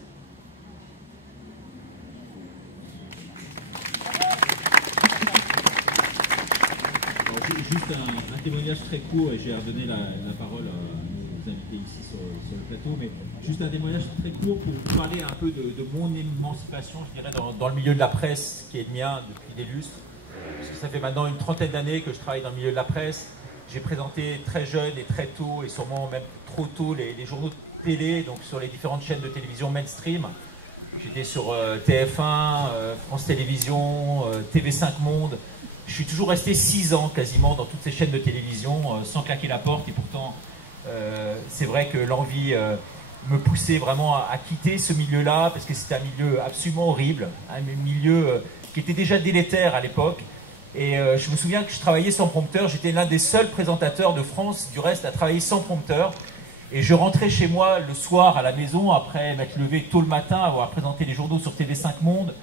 Juste un témoignage très court, et j'ai redonné la parole à nos invités ici sur le plateau, mais juste un témoignage très court pour vous parler un peu de mon émancipation, je dirais, dans le milieu de la presse, qui est le mien depuis des lustres. Parce que ça fait maintenant une trentaine d'années que je travaille dans le milieu de la presse. J'ai présenté très jeune et très tôt, et sûrement même trop tôt, les journaux de télé, donc sur les différentes chaînes de télévision mainstream. J'étais sur TF1, France Télévisions, TV5 Monde. Je suis toujours resté 6 ans quasiment dans toutes ces chaînes de télévision sans claquer la porte, et pourtant c'est vrai que l'envie me poussait vraiment à quitter ce milieu-là parce que c'était un milieu absolument horrible, un milieu qui était déjà délétère à l'époque. Et je me souviens que je travaillais sans prompteur, j'étais l'un des seuls présentateurs de France du reste à travailler sans prompteur. Et je rentrais chez moi le soir à la maison après m'être levé tôt le matin, avoir présenté les journaux sur TV5 Monde.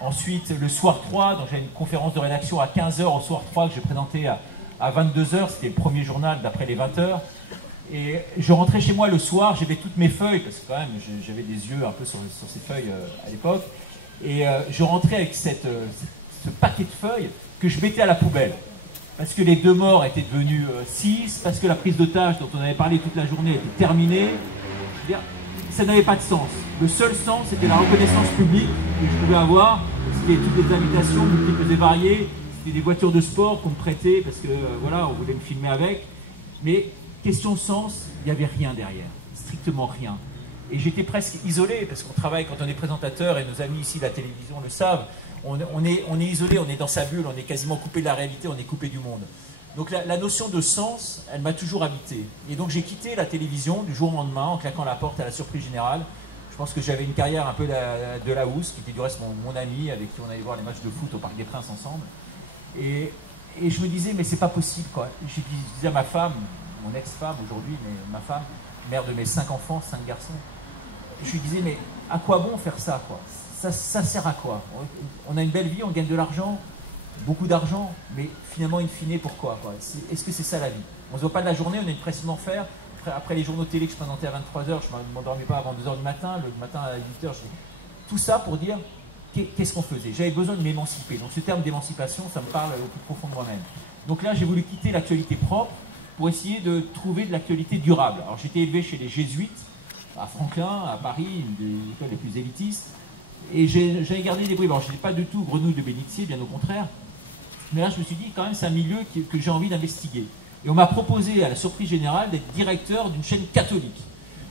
Ensuite, le soir 3, donc j'avais une conférence de rédaction à 15h au soir 3 que j'ai présenté à 22h, c'était le premier journal d'après les 20h. Et je rentrais chez moi le soir, j'avais toutes mes feuilles, parce que quand même j'avais des yeux un peu sur ces feuilles à l'époque. Et je rentrais avec ce paquet de feuilles que je mettais à la poubelle. Parce que les 2 morts étaient devenus 6, parce que la prise d'otage dont on avait parlé toute la journée était terminée. Je veux dire, ça n'avait pas de sens. Le seul sens, c'était la reconnaissance publique que je pouvais avoir. C'était toutes les invitations multiples et variées. C'était des voitures de sport qu'on me prêtait parce que voilà, on voulait me filmer avec. Mais question sens, il n'y avait rien derrière. Strictement rien. Et j'étais presque isolé parce qu'on travaille quand on est présentateur, et nos amis ici de la télévision le savent. On est isolé, on est dans sa bulle, on est quasiment coupé de la réalité, on est coupé du monde. Donc la notion de sens, elle m'a toujours habité. Et donc j'ai quitté la télévision du jour au lendemain en claquant la porte à la surprise générale. Je pense que j'avais une carrière un peu de la housse, qui était du reste mon ami, avec qui on allait voir les matchs de foot au Parc des Princes ensemble. Et je me disais, mais c'est pas possible, quoi. Je disais à ma femme, mon ex-femme aujourd'hui, mais ma femme, mère de mes 5 enfants, 5 garçons, je lui disais, mais à quoi bon faire ça, quoi? Ça sert à quoi? On a une belle vie, on gagne de l'argent, beaucoup d'argent, mais finalement, in fine, pourquoi, quoi? Est-ce que c'est ça la vie? On ne se voit pas de la journée, on a une presse d'enfer. Après les journaux télé que je présentais à 23h, je ne m'endormais pas avant 2h du matin, le matin à 8h, tout ça pour dire qu'est-ce qu'on faisait. J'avais besoin de m'émanciper. Donc ce terme d'émancipation, ça me parle au plus profond de moi-même. Donc là, j'ai voulu quitter l'actualité propre pour essayer de trouver de l'actualité durable. Alors j'étais élevé chez les Jésuites, à Franklin, à Paris, une des écoles les plus élitistes, et j'avais gardé des bribes. Alors je n'étais pas du tout grenouille de bénitier, bien au contraire, mais là je me suis dit quand même c'est un milieu que j'ai envie d'investiguer. Et on m'a proposé, à la surprise générale, d'être directeur d'une chaîne catholique.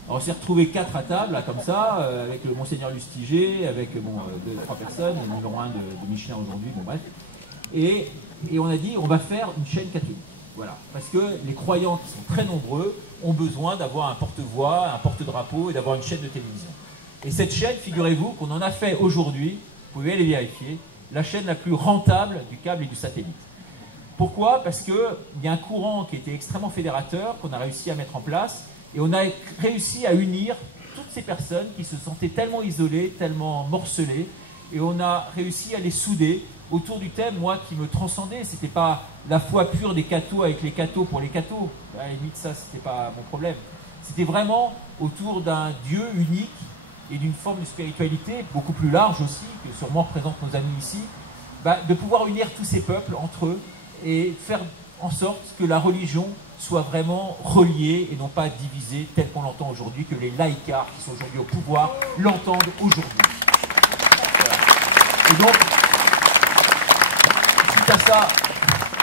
Alors on s'est retrouvé 4 à table, là, comme ça, avec le Monseigneur Lustiger, avec 2-3 personnes, le numéro 1 de Michelin aujourd'hui, bon bref. Et on a dit, on va faire une chaîne catholique. Voilà. Parce que les croyants qui sont très nombreux ont besoin d'avoir un porte-voix, un porte-drapeau et d'avoir une chaîne de télévision. Et cette chaîne, figurez-vous qu'on en a fait aujourd'hui, vous pouvez aller vérifier, la chaîne la plus rentable du câble et du satellite. Pourquoi? Parce qu'il y a un courant qui était extrêmement fédérateur, qu'on a réussi à mettre en place, et on a réussi à unir toutes ces personnes qui se sentaient tellement isolées, tellement morcelées, et on a réussi à les souder autour du thème, moi, qui me transcendait. C'était pas la foi pure des cathos avec les cathos pour les cathos. À la limite, ça, c'était pas mon problème. C'était vraiment autour d'un Dieu unique et d'une forme de spiritualité beaucoup plus large aussi, que sûrement représentent nos amis ici, de pouvoir unir tous ces peuples entre eux et faire en sorte que la religion soit vraiment reliée et non pas divisée telle qu'on l'entend aujourd'hui, que les laïcards qui sont aujourd'hui au pouvoir l'entendent aujourd'hui. Voilà. Et donc, suite à ça,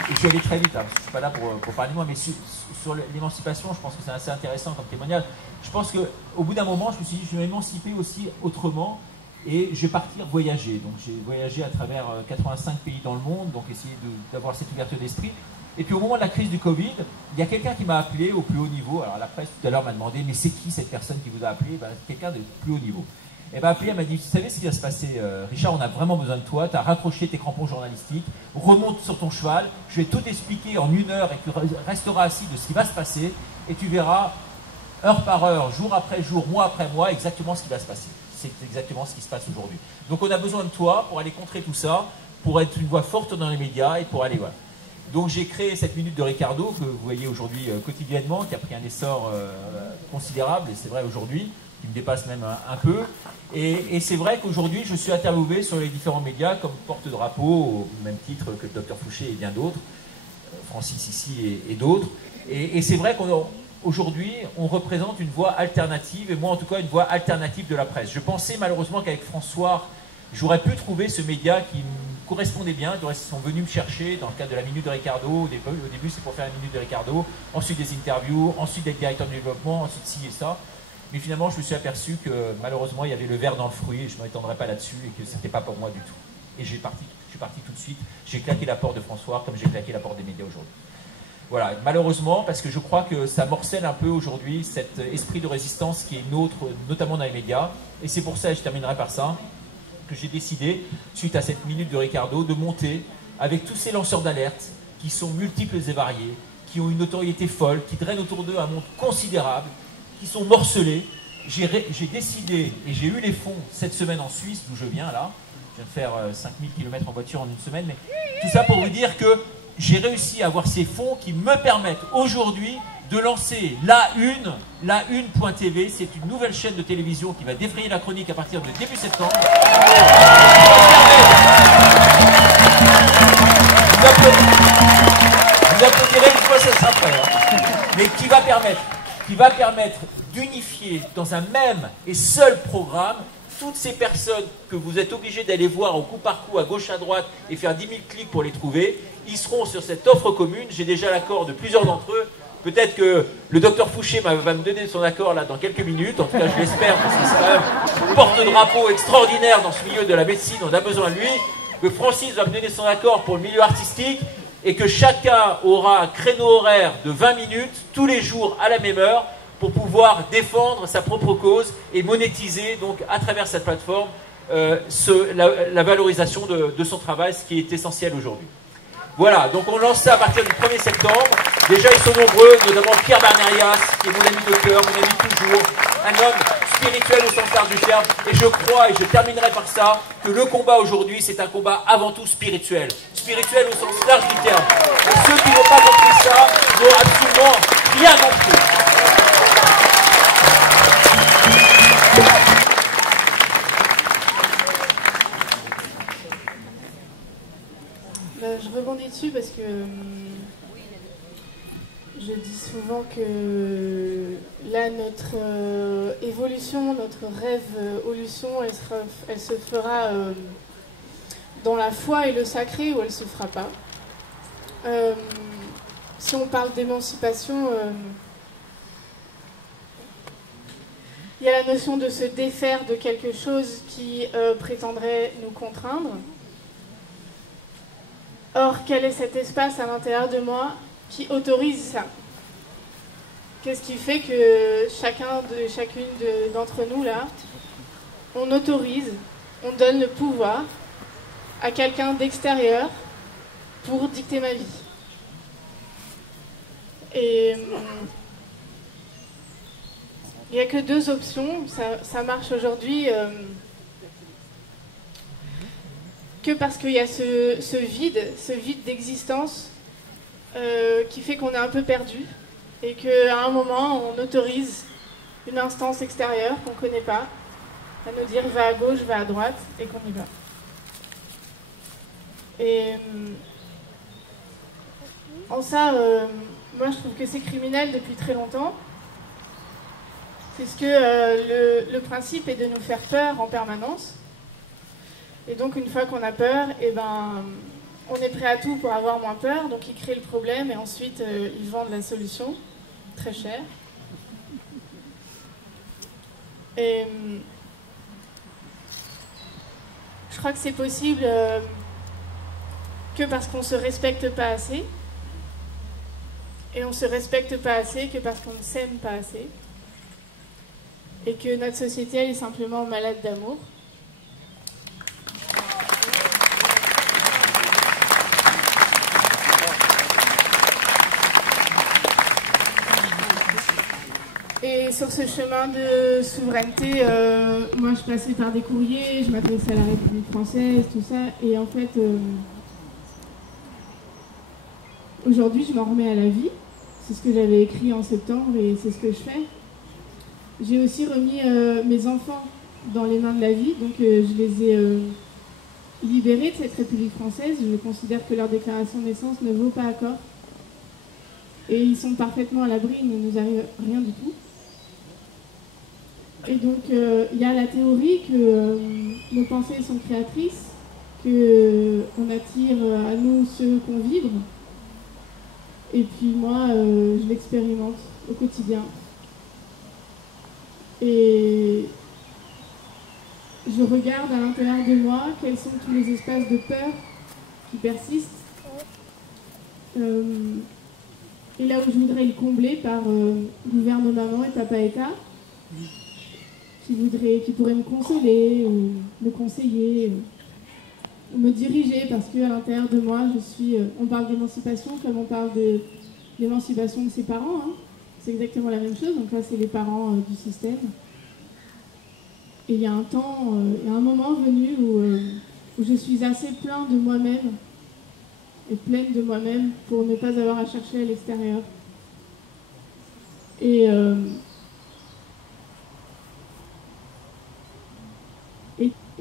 et je vais aller très vite, hein, je ne suis pas là pour parler de moi, mais sur l'émancipation, je pense que c'est assez intéressant comme témoignage. Je pense qu'au bout d'un moment, je me suis dit, je vais m'émanciper aussi autrement et je vais partir voyager. Donc j'ai voyagé à travers 85 pays dans le monde, donc essayer d'avoir cette ouverture d'esprit. Et puis au moment de la crise du Covid, il y a quelqu'un qui m'a appelé au plus haut niveau. Alors la presse tout à l'heure m'a demandé, mais c'est qui cette personne qui vous a appelé? Quelqu'un de plus haut niveau. Elle m'a appelé, elle m'a dit, vous savez ce qui va se passer, Richard, on a vraiment besoin de toi, tu as raccroché tes crampons journalistiques, remonte sur ton cheval, je vais tout expliquer en 1 heure et tu resteras assis de ce qui va se passer et tu verras, heure par heure, jour après jour, mois après mois, exactement ce qui va se passer. C'est exactement ce qui se passe aujourd'hui. Donc on a besoin de toi pour aller contrer tout ça, pour être une voix forte dans les médias et pour aller, voilà. Donc j'ai créé cette minute de Ricardo que vous voyez aujourd'hui quotidiennement, qui a pris un essor considérable, et c'est vrai aujourd'hui, qui me dépasse même un peu. Et c'est vrai qu'aujourd'hui, je suis interviewé sur les différents médias comme porte-drapeau, au même titre que le docteur Fouché et bien d'autres, Francis ici et d'autres. Et c'est vrai qu'aujourd'hui, on représente une voix alternative, et moi en tout cas une voix alternative de la presse. Je pensais malheureusement qu'avec François, j'aurais pu trouver ce média qui me correspondait bien. Ils sont venus me chercher dans le cadre de la Minute de Ricardo. Au début, c'est pour faire la Minute de Ricardo, ensuite des interviews, ensuite d'être directeur de développement, ensuite ci et ça. Mais finalement, je me suis aperçu que malheureusement, il y avait le verre dans le fruit et je ne m'étendrai pas là-dessus et que ce n'était pas pour moi du tout. Et je suis parti tout de suite. J'ai claqué la porte de François comme j'ai claqué la porte des médias aujourd'hui. Voilà, malheureusement, parce que je crois que ça morcelle un peu aujourd'hui cet esprit de résistance qui est nôtre, notamment dans les médias. Et c'est pour ça, et je terminerai par ça, que j'ai décidé, suite à cette minute de Ricardo, de monter avec tous ces lanceurs d'alerte qui sont multiples et variés, qui ont une notoriété folle, qui drainent autour d'eux un monde considérable, qui sont morcelés. J'ai décidé, et j'ai eu les fonds cette semaine en Suisse, d'où je viens là, je viens de faire 5000 km en voiture en 1 semaine, mais tout ça pour vous dire que j'ai réussi à avoir ces fonds qui me permettent aujourd'hui de lancer la une.tv, c'est une nouvelle chaîne de télévision qui va défrayer la chronique à partir de début septembre. Vous applaudirez une fois, ça sera prêt, hein. Mais qui va permettre d'unifier dans un même et seul programme toutes ces personnes que vous êtes obligés d'aller voir au coup par coup, à gauche, à droite, et faire 10 000 clics pour les trouver. Ils seront sur cette offre commune. J'ai déjà l'accord de plusieurs d'entre eux. Peut-être que le docteur Fouché va me donner son accord là dans quelques minutes. En tout cas, je l'espère, parce que c'est quand même un porte-drapeau extraordinaire dans ce milieu de la médecine. On a besoin de lui. Que Francis va me donner son accord pour le milieu artistique. Et que chacun aura un créneau horaire de 20 minutes, tous les jours à la même heure, pour pouvoir défendre sa propre cause et monétiser donc à travers cette plateforme la valorisation de son travail, ce qui est essentiel aujourd'hui. Voilà, donc on lance ça à partir du 1er septembre. Déjà ils sont nombreux, notamment Pierre Barnerias, qui est mon ami de cœur, mon ami toujours, un homme spirituel au sens large du terme. Et je crois, et je terminerai par ça, que le combat aujourd'hui c'est un combat avant tout spirituel. Spirituel au sens large du terme. Et ceux qui n'ont pas compris ça n'ont absolument rien compris. Je rebondis dessus parce que je dis souvent que là, notre évolution, notre rêve-olution, elle se fera dans la foi et le sacré, ou elle ne se fera pas. Si on parle d'émancipation, il y a la notion de se défaire de quelque chose qui prétendrait nous contraindre. Or, quel est cet espace à l'intérieur de moi qui autorise ça? Qu'est-ce qui fait que chacune d'entre nous, là, on autorise, on donne le pouvoir à quelqu'un d'extérieur pour dicter ma vie? Et Il n'y a que deux options. Ça marche aujourd'hui que parce qu'il y a ce vide d'existence qui fait qu'on est un peu perdu et qu'à un moment, on autorise une instance extérieure qu'on ne connaît pas à nous dire va à gauche, va à droite et qu'on y va. Et en ça, moi je trouve que c'est criminel depuis très longtemps. Puisque le principe est de nous faire peur en permanence. Et donc une fois qu'on a peur, eh ben, on est prêt à tout pour avoir moins peur. Donc ils créent le problème et ensuite ils vendent la solution très cher. Et je crois que c'est possible que parce qu'on ne se respecte pas assez. Et on ne se respecte pas assez que parce qu'on ne s'aime pas assez. Et que notre société elle est simplement malade d'amour. Et sur ce chemin de souveraineté, moi je passais par des courriers, je m'adressais à la République française, tout ça, et en fait, aujourd'hui je m'en remets à la vie. C'est ce que j'avais écrit en septembre et c'est ce que je fais. J'ai aussi remis mes enfants dans les mains de la vie, donc je les ai libérés de cette République française. Je considère que leur déclaration de naissance ne vaut pas accord. Et ils sont parfaitement à l'abri, il ne nous arrive rien du tout. Et donc il y a la théorie que nos pensées sont créatrices, qu'on attire à nous ce qu'on vibre. Et puis moi, je l'expérimente au quotidien. Et je regarde à l'intérieur de moi quels sont tous les espaces de peur qui persistent. Et là où je voudrais le combler par gouvernement et papa État, qui pourraient me consoler, ou me conseiller, ou me diriger, parce qu'à l'intérieur de moi, on parle d'émancipation comme on parle d'émancipation de ses parents. Hein. C'est exactement la même chose, donc là c'est les parents du système. Et il y a un temps, il y a un moment venu où je suis assez plein de moi-même, et pleine de moi-même pour ne pas avoir à chercher à l'extérieur. Et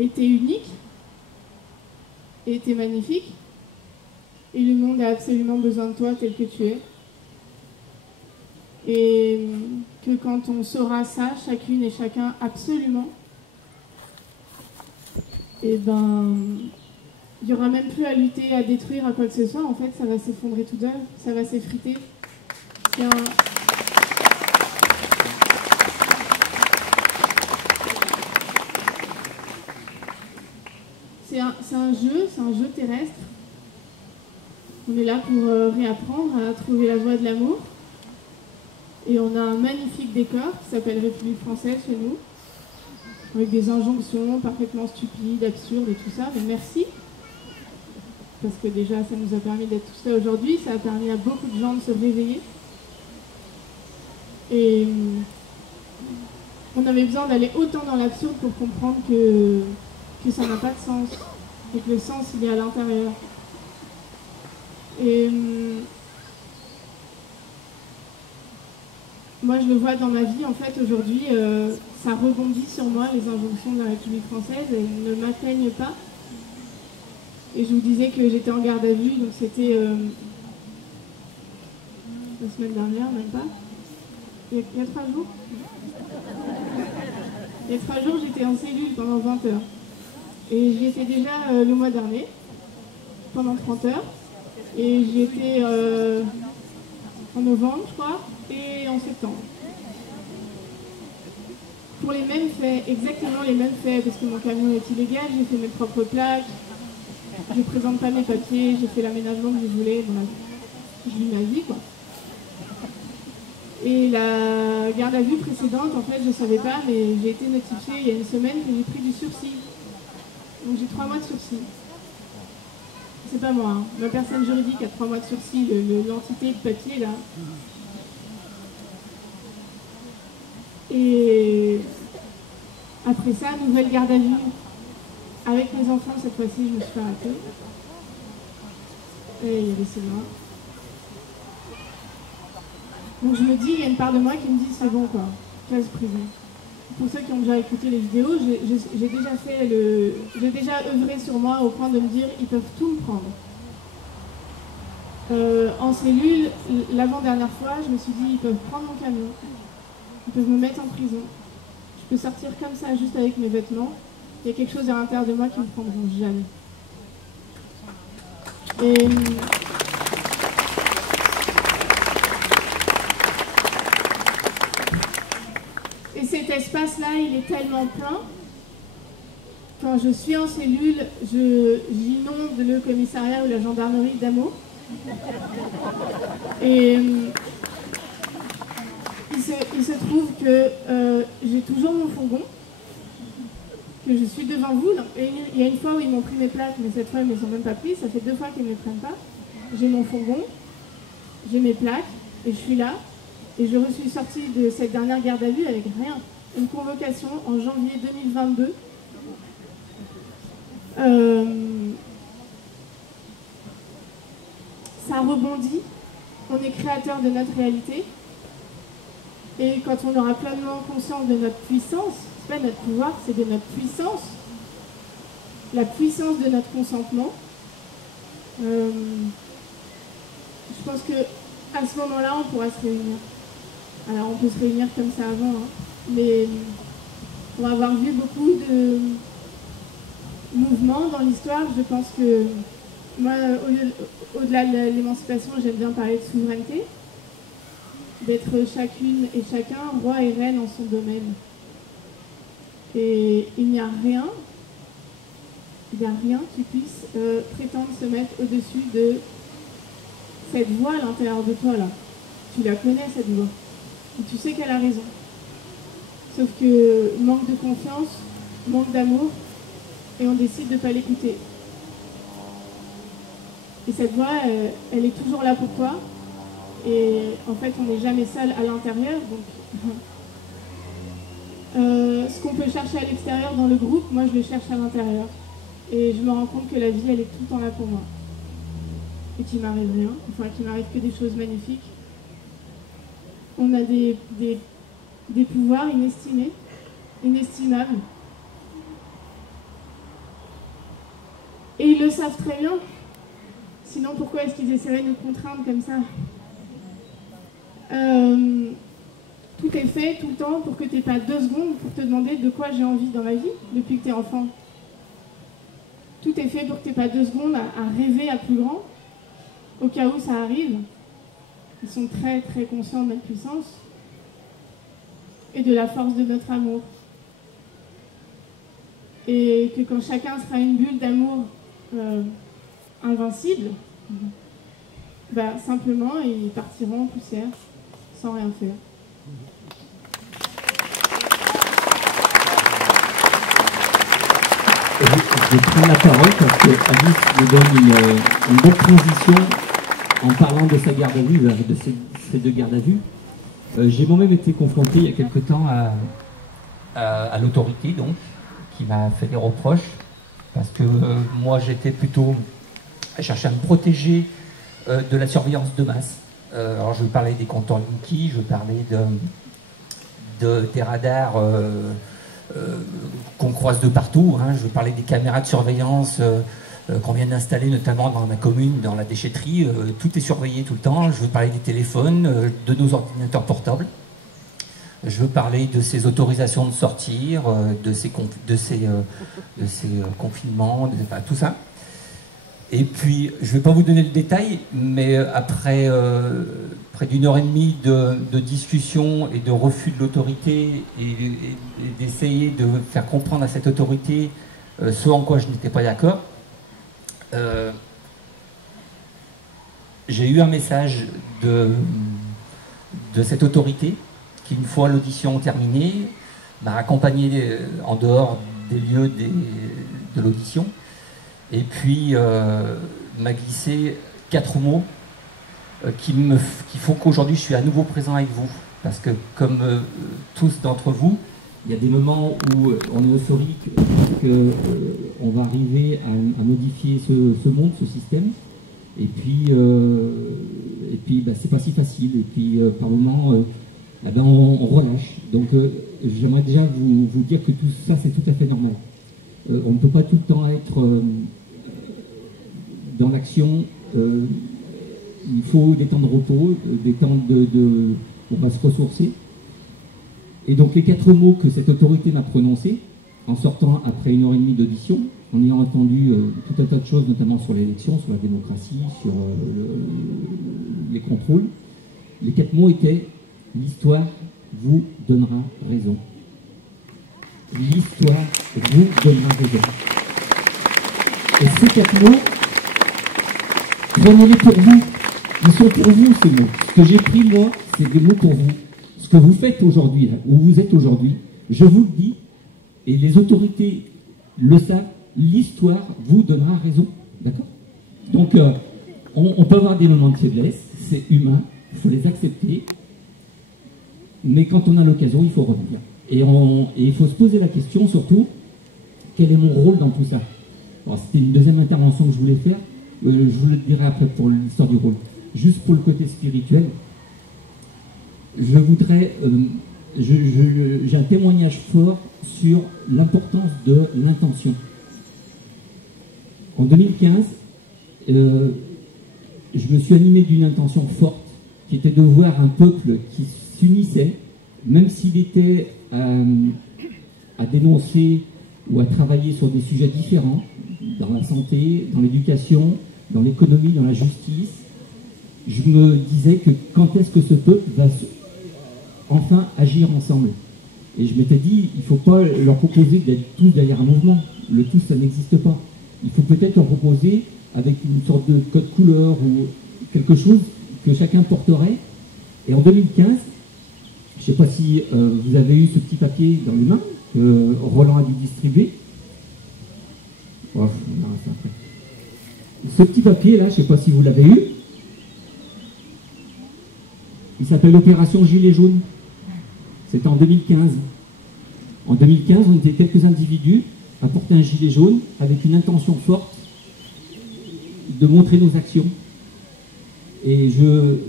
t'es unique, et t'es magnifique, et le monde a absolument besoin de toi tel que tu es. Et que quand on saura ça, chacune et chacun absolument, et ben, il n'y aura même plus à lutter, à détruire, à quoi que ce soit. En fait, ça va s'effondrer tout seul, ça va s'effriter. C'est un jeu terrestre. On est là pour réapprendre à trouver la voie de l'amour. Et on a un magnifique décor qui s'appelle République française chez nous, avec des injonctions parfaitement stupides, absurdes et tout ça, mais merci. Parce que déjà, ça nous a permis d'être tous là aujourd'hui, ça a permis à beaucoup de gens de se réveiller. Et on avait besoin d'aller autant dans l'absurde pour comprendre que ça n'a pas de sens, et que le sens, il est à l'intérieur. Et moi, je le vois dans ma vie, en fait, aujourd'hui, ça rebondit sur moi, les injonctions de la République française, et elles ne m'atteignent pas. Et je vous disais que j'étais en garde à vue, donc c'était la semaine dernière, même pas. Il y a 3 jours. Il y a 3 jours, j'étais en cellule pendant 20 heures. Et j'y étais déjà le mois dernier, pendant 30 heures. Et j'y étais en novembre, je crois, et en septembre. Pour les mêmes faits, exactement les mêmes faits, parce que mon camion est illégal, j'ai fait mes propres plaques, je ne présente pas mes papiers, j'ai fait l'aménagement que je voulais, bref, je vis ma vie, quoi. Et la garde à vue précédente, en fait, je ne savais pas, mais j'ai été notifiée il y a une semaine que j'ai pris du sursis. Donc j'ai 3 mois de sursis. C'est pas moi, hein. Ma personne juridique a 3 mois de sursis, l'entité de papier, là. Et après ça, nouvelle garde à vue. Avec mes enfants, cette fois-ci, je me suis fait arrêter. Et il y avait ces mains. Donc je me dis, il y a une part de moi qui me dit c'est bon quoi, case prison. Pour ceux qui ont déjà écouté les vidéos, j'ai déjà œuvré sur moi au point de me dire ils peuvent tout me prendre. En cellule, l'avant-dernière fois, je me suis dit ils peuvent prendre mon camion, ils peuvent me mettre en prison. Je peux sortir comme ça juste avec mes vêtements. Il y a quelque chose à l'intérieur de moi qui ne me prendront jamais. Et cet espace-là, il est tellement plein. Quand je suis en cellule, j'inonde le commissariat ou la gendarmerie d'amour. Et il se trouve que j'ai toujours mon fourgon, que je suis devant vous. Et il y a une fois où ils m'ont pris mes plaques, mais cette fois ils ne me sont même pas pris. Ça fait 2 fois qu'ils ne me prennent pas. J'ai mon fourgon, j'ai mes plaques, et je suis là. Et je suis sortie de cette dernière garde à vue avec rien. Une convocation en janvier 2022. Ça rebondit. On est créateur de notre réalité. Et quand on aura pleinement conscience de notre puissance, c'est pas notre pouvoir, c'est de notre puissance, la puissance de notre consentement, je pense qu'à ce moment-là, on pourra se réunir. Alors on peut se réunir comme ça avant, hein, mais pour avoir vu beaucoup de mouvements dans l'histoire, je pense que moi, au-delà de l'émancipation, j'aime bien parler de souveraineté, d'être chacune et chacun roi et reine en son domaine. Et il n'y a rien qui puisse prétendre se mettre au-dessus de cette voix à l'intérieur de toi là. Tu la connais cette voix. Et tu sais qu'elle a raison. Sauf que manque de confiance, manque d'amour, et on décide de ne pas l'écouter. Et cette voix, elle est toujours là pour toi. Et en fait, on n'est jamais seul à l'intérieur. Donc, ce qu'on peut chercher à l'extérieur dans le groupe, moi je le cherche à l'intérieur. Et je me rends compte que la vie, elle est tout le temps là pour moi. Et qu'il m'arrive rien, enfin qu'il m'arrive que des choses magnifiques. On a des pouvoirs inestimés, inestimables. Et ils le savent très bien. Sinon, pourquoi est-ce qu'ils essaieraient de nous contraindre comme ça ? Tout est fait tout le temps pour que tu n'aies pas 2 secondes pour te demander de quoi j'ai envie dans ma vie depuis que tu es enfant. Tout est fait pour que tu n'aies pas 2 secondes à rêver à plus grand, au cas où ça arrive. Ils sont très très conscients de notre puissance et de la force de notre amour. Et que quand chacun sera une bulle d'amour invincible, bah, simplement ils partiront en poussière sans rien faire. Je vais prendre la parole parce que Alice me donne une bonne transition en parlant de sa garde à vue, de ces 2 gardes à vue. J'ai moi-même été confronté il y a quelque temps à l'autorité, donc, qui m'a fait des reproches, parce que moi j'étais plutôt à chercher à me protéger de la surveillance de masse. Alors je vais parler des compteurs Linky, je vais parler des radars qu'on croise de partout, hein. Je vais parler des caméras de surveillance qu'on vient d'installer notamment dans ma commune, dans la déchetterie. Tout est surveillé tout le temps. Je veux parler des téléphones, de nos ordinateurs portables. Je veux parler de ces autorisations de sortir, de ces confinements, enfin, tout ça. Et puis, je ne vais pas vous donner le détail, mais après près d'1 heure et demie de discussion et de refus de l'autorité et d'essayer de faire comprendre à cette autorité ce en quoi je n'étais pas d'accord, j'ai eu un message de cette autorité qui, une fois l'audition terminée, m'a accompagné en dehors des lieux de l'audition et puis m'a glissé 4 mots qui font qu'aujourd'hui je suis à nouveau présent avec vous. parce que comme tous d'entre vous, il y a des moments où on est euphorique, qu'on va arriver à modifier ce monde, ce système, et puis c'est pas si facile, et puis par moments on relâche. Donc j'aimerais déjà vous dire que tout ça c'est tout à fait normal. On ne peut pas tout le temps être dans l'action. Il faut des temps de repos, des temps on va se ressourcer. Et donc les 4 mots que cette autorité m'a prononcés, en sortant après 1h30 d'audition, en ayant entendu tout un tas de choses, notamment sur l'élection, sur la démocratie, sur les contrôles, les 4 mots étaient « l'histoire vous donnera raison ». L'histoire vous donnera raison. Et ces 4 mots, prenez-les pour vous. Ils sont pour vous, ces mots. Ce que j'ai pris, moi, c'est des mots pour vous. Ce que vous faites aujourd'hui, où vous êtes aujourd'hui, je vous le dis, et les autorités le savent, l'histoire vous donnera raison. D'accord? Donc, on peut avoir des moments de faiblesse, c'est humain, il faut les accepter, mais quand on a l'occasion, il faut revenir. Et il faut se poser la question, surtout, quel est mon rôle dans tout ça? Alors, c'était une deuxième intervention que je voulais faire, je vous le dirai après pour l'histoire du rôle. Juste pour le côté spirituel, je voudrais, j'ai un témoignage fort sur l'importance de l'intention. En 2015, je me suis animé d'une intention forte, qui était de voir un peuple qui s'unissait, même s'il était à dénoncer ou à travailler sur des sujets différents, dans la santé, dans l'éducation, dans l'économie, dans la justice. Je me disais que quand est-ce que ce peuple va enfin agir ensemble? Et je m'étais dit, il ne faut pas leur proposer d'être tous derrière un mouvement. Le tout, ça n'existe pas. Il faut peut-être leur proposer avec une sorte de code couleur ou quelque chose que chacun porterait. Et en 2015, je ne sais pas si vous avez eu ce petit papier dans les mains que Roland a dû distribuer. Oh, on verra ça après. Ce petit papier là, je ne sais pas si vous l'avez eu. Il s'appelle Opération Gilets jaunes. C'était en 2015. En 2015, on était quelques individus à porter un gilet jaune avec une intention forte de montrer nos actions. Et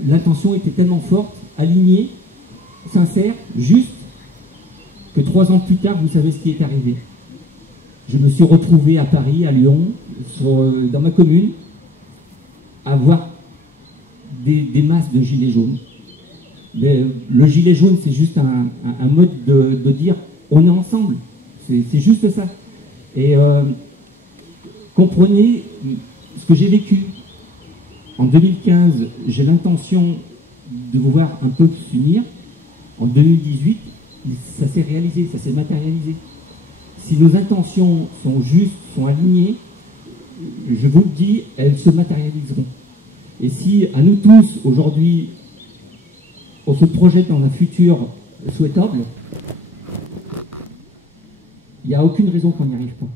l'intention était tellement forte, alignée, sincère, juste, que 3 ans plus tard, vous savez ce qui est arrivé. Je me suis retrouvé à Paris, à Lyon, dans ma commune, à voir des masses de gilets jaunes. Mais le gilet jaune, c'est juste un mode de dire on est ensemble. C'est juste ça. Et comprenez ce que j'ai vécu. En 2015, j'ai l'intention de vous voir un peu s'unir. En 2018, ça s'est réalisé, ça s'est matérialisé. Si nos intentions sont justes, sont alignées, je vous le dis, elles se matérialiseront. Et si à nous tous, aujourd'hui, on se projette dans un futur souhaitable, il n'y a aucune raison qu'on n'y arrive pas.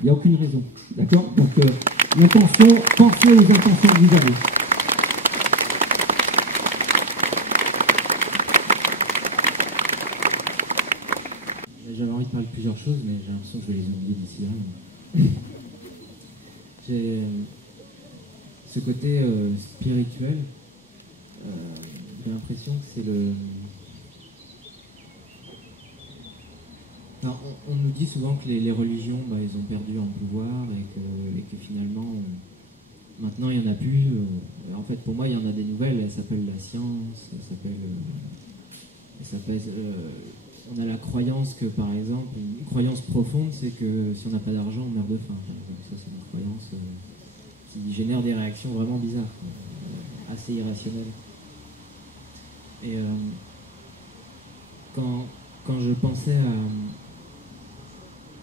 Il n'y a aucune raison. D'accord? Donc, l'intention, pensez aux intentions que vous avez. J'avais envie de parler de plusieurs choses, mais j'ai l'impression que je vais les oublier d'ici là. J'ai ce côté spirituel. J'ai l'impression que c'est le... Alors, on nous dit souvent que les religions, ils ont perdu en pouvoir et que finalement, maintenant il n'y en a plus. En fait, pour moi, il y en a des nouvelles. Elles s'appellent la science, on a la croyance que, par exemple, une croyance profonde, c'est que si on n'a pas d'argent, on meurt de faim. Ça, c'est une croyance qui génère des réactions vraiment bizarres, assez irrationnelles. Et quand je pensais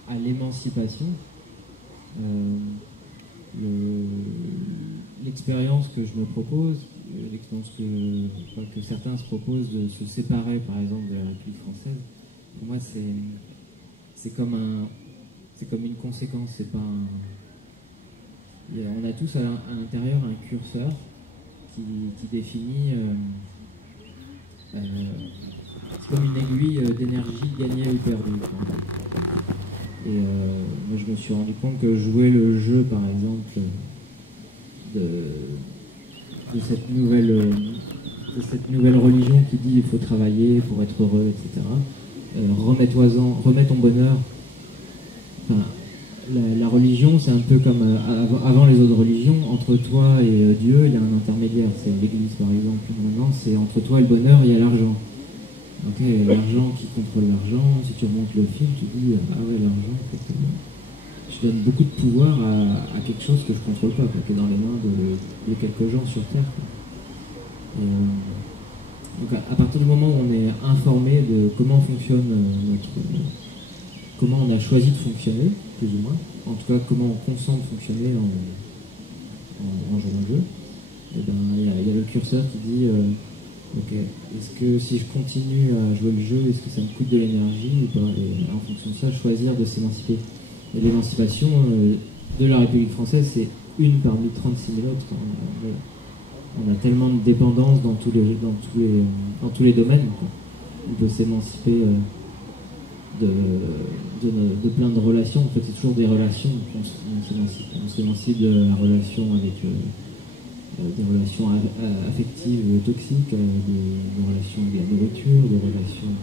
à l'émancipation, l'expérience que je me propose, l'expérience que certains se proposent de se séparer, par exemple, de la République française, pour moi, c'est comme une conséquence. C'est pas on a tous à l'intérieur un curseur qui définit comme une aiguille d'énergie gagnée ou perdue. Et moi, je me suis rendu compte que jouer le jeu, par exemple, de cette nouvelle religion qui dit il faut travailler pour être heureux, etc. Remets ton bonheur. Enfin, la religion, c'est un peu comme avant les autres religions. Entre toi et Dieu, il y a un intermédiaire. C'est l'Église, par exemple. Maintenant, c'est entre toi et le bonheur, il y a l'argent. Ok, l'argent qui contrôle l'argent. Si tu remontes le film, tu dis ah ouais, l'argent, je donne beaucoup de pouvoir à quelque chose que je ne contrôle pas, quoi, qui est dans les mains de quelques gens sur Terre. Donc à partir du moment où on est informé de comment fonctionne comment on a choisi de fonctionner, plus ou moins, en tout cas comment on consent de fonctionner en jouant au jeu, et ben il y a le curseur qui dit ok, est-ce que si je continue à jouer le jeu, est-ce que ça me coûte de l'énergie ou pas, et en fonction de ça, choisir de s'émanciper. Et l'émancipation de la République française, c'est une parmi 36 000 autres. On a tellement de dépendance dans tous les domaines. Quoi. On peut s'émanciper de plein de relations. En fait, c'est toujours des relations. On s'émancipe de la relation avec des relations affectives toxiques, des relations avec la nourriture, des relations...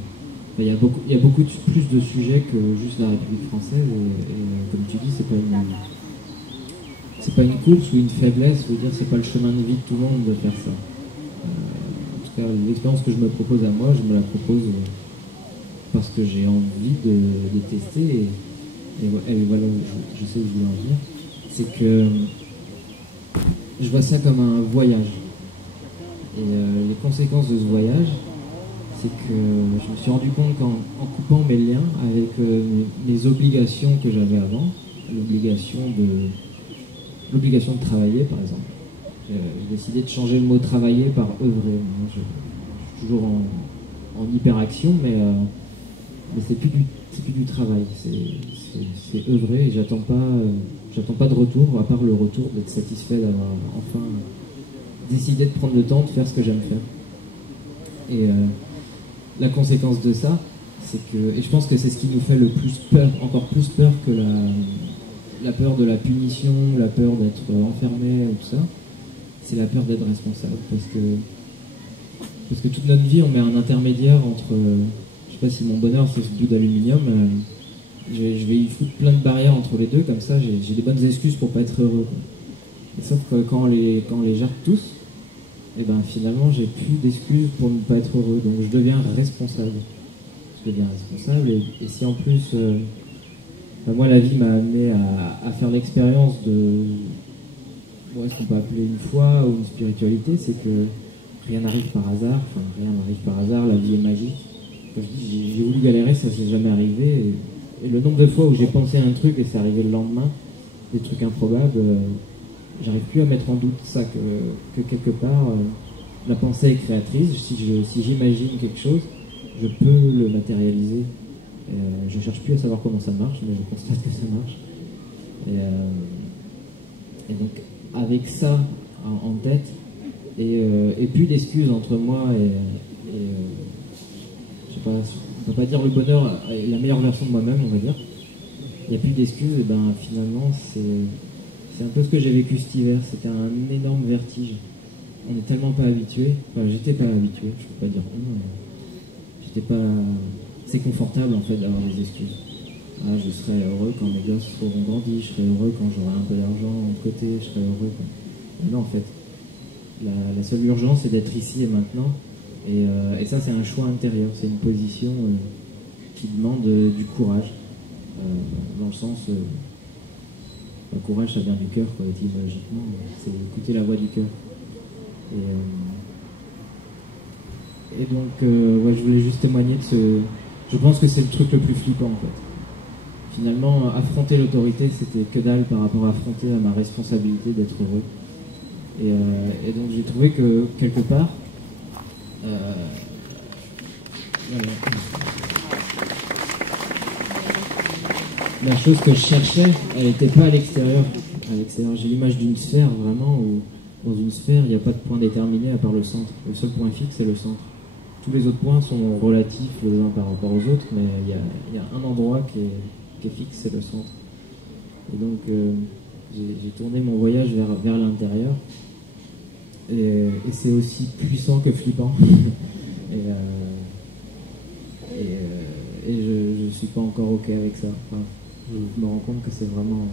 Enfin, il y a beaucoup plus de sujets que juste la République française. Et comme tu dis, c'est pas une course ou une faiblesse, je veux dire, c'est pas le chemin de vie de tout le monde de faire ça. En tout cas, l'expérience que je me propose à moi, je me la propose parce que j'ai envie de tester. Et voilà, je sais où je voulais en venir. C'est que je vois ça comme un voyage. Et les conséquences de ce voyage, c'est que je me suis rendu compte qu'en coupant mes liens avec mes obligations que j'avais avant, l'obligation de travailler, par exemple. J'ai décidé de changer le mot travailler par œuvrer. Je suis toujours en hyperaction, mais c'est plus du travail, c'est œuvrer, et j'attends pas de retour, à part le retour d'être satisfait d'avoir enfin décidé de prendre le temps de faire ce que j'aime faire. Et la conséquence de ça, c'est que, et je pense que c'est ce qui nous fait le plus peur, encore plus peur que la peur de la punition, la peur d'être enfermé, et tout ça, c'est la peur d'être responsable. Parce que toute notre vie, on met un intermédiaire entre... je sais pas si mon bonheur, c'est ce bout d'aluminium. Je vais y foutre plein de barrières entre les deux, comme ça, j'ai des bonnes excuses pour pas être heureux. Et sauf que quand on les jette tous, et ben finalement, j'ai plus d'excuses pour ne pas être heureux. Donc je deviens responsable. Et si en plus... moi, la vie m'a amené à faire l'expérience de ce qu'on peut appeler une foi ou une spiritualité, c'est que rien n'arrive par hasard. Enfin, rien n'arrive par hasard, la vie est magique. Quand je dis j'ai voulu galérer, ça s'est jamais arrivé. Et le nombre de fois où j'ai pensé à un truc et c'est arrivé le lendemain, des trucs improbables, j'arrive plus à mettre en doute ça, que quelque part, la pensée est créatrice. Si j'imagine quelque chose, je peux le matérialiser. Je cherche plus à savoir comment ça marche, mais je constate que ça marche. Et donc, avec ça en tête, et plus d'excuses entre moi et je sais pas, on peut pas dire le bonheur est la meilleure version de moi-même, on va dire. Il n'y a plus d'excuses, et ben finalement, c'est un peu ce que j'ai vécu cet hiver. C'était un énorme vertige. On n'est tellement pas habitué. Enfin, j'étais pas habitué, je peux pas dire j'étais pas... C'est confortable en fait d'avoir des excuses. Ah, je serai heureux quand mes gosses seront grandis, je serai heureux quand j'aurai un peu d'argent de côté, je serai heureux quand... Mais non, en fait, la seule urgence c'est d'être ici et maintenant. Et ça c'est un choix intérieur, c'est une position qui demande du courage. Dans le sens... le courage ça vient du cœur, quoi, étymologiquement, c'est écouter la voix du cœur. Et donc, je voulais juste témoigner de ce... Je pense que c'est le truc le plus flippant, en fait. Finalement, affronter l'autorité, c'était que dalle par rapport à affronter ma responsabilité d'être heureux. Et donc, j'ai trouvé que, quelque part... voilà. La chose que je cherchais, elle n'était pas à l'extérieur. J'ai l'image d'une sphère, vraiment, où dans une sphère, il n'y a pas de point déterminé à part le centre. Le seul point fixe, c'est le centre. tous les autres points sont relatifs les uns par rapport aux autres, mais il y a un endroit qui est fixe, c'est le centre. Et donc j'ai tourné mon voyage vers l'intérieur, et c'est aussi puissant que flippant. Et je suis pas encore ok avec ça. Enfin, je me rends compte que c'est vraiment...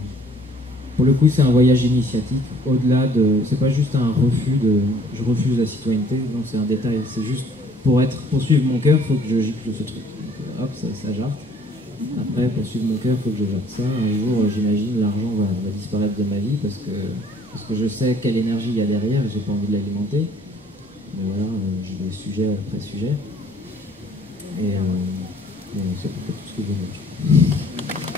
Pour le coup, c'est un voyage initiatique, au-delà de... C'est pas juste un refus de... Je refuse la citoyenneté, donc c'est un détail. C'est juste pour suivre mon cœur, il faut que je gicle ce truc. Donc, hop, ça jarte. Après, pour suivre mon cœur, il faut que je jarte ça. Un jour, j'imagine, l'argent va disparaître de ma vie parce que je sais quelle énergie il y a derrière et j'ai pas envie de l'alimenter. Mais voilà, je vais sujet après sujet. Et c'est tout ce que je veux dire.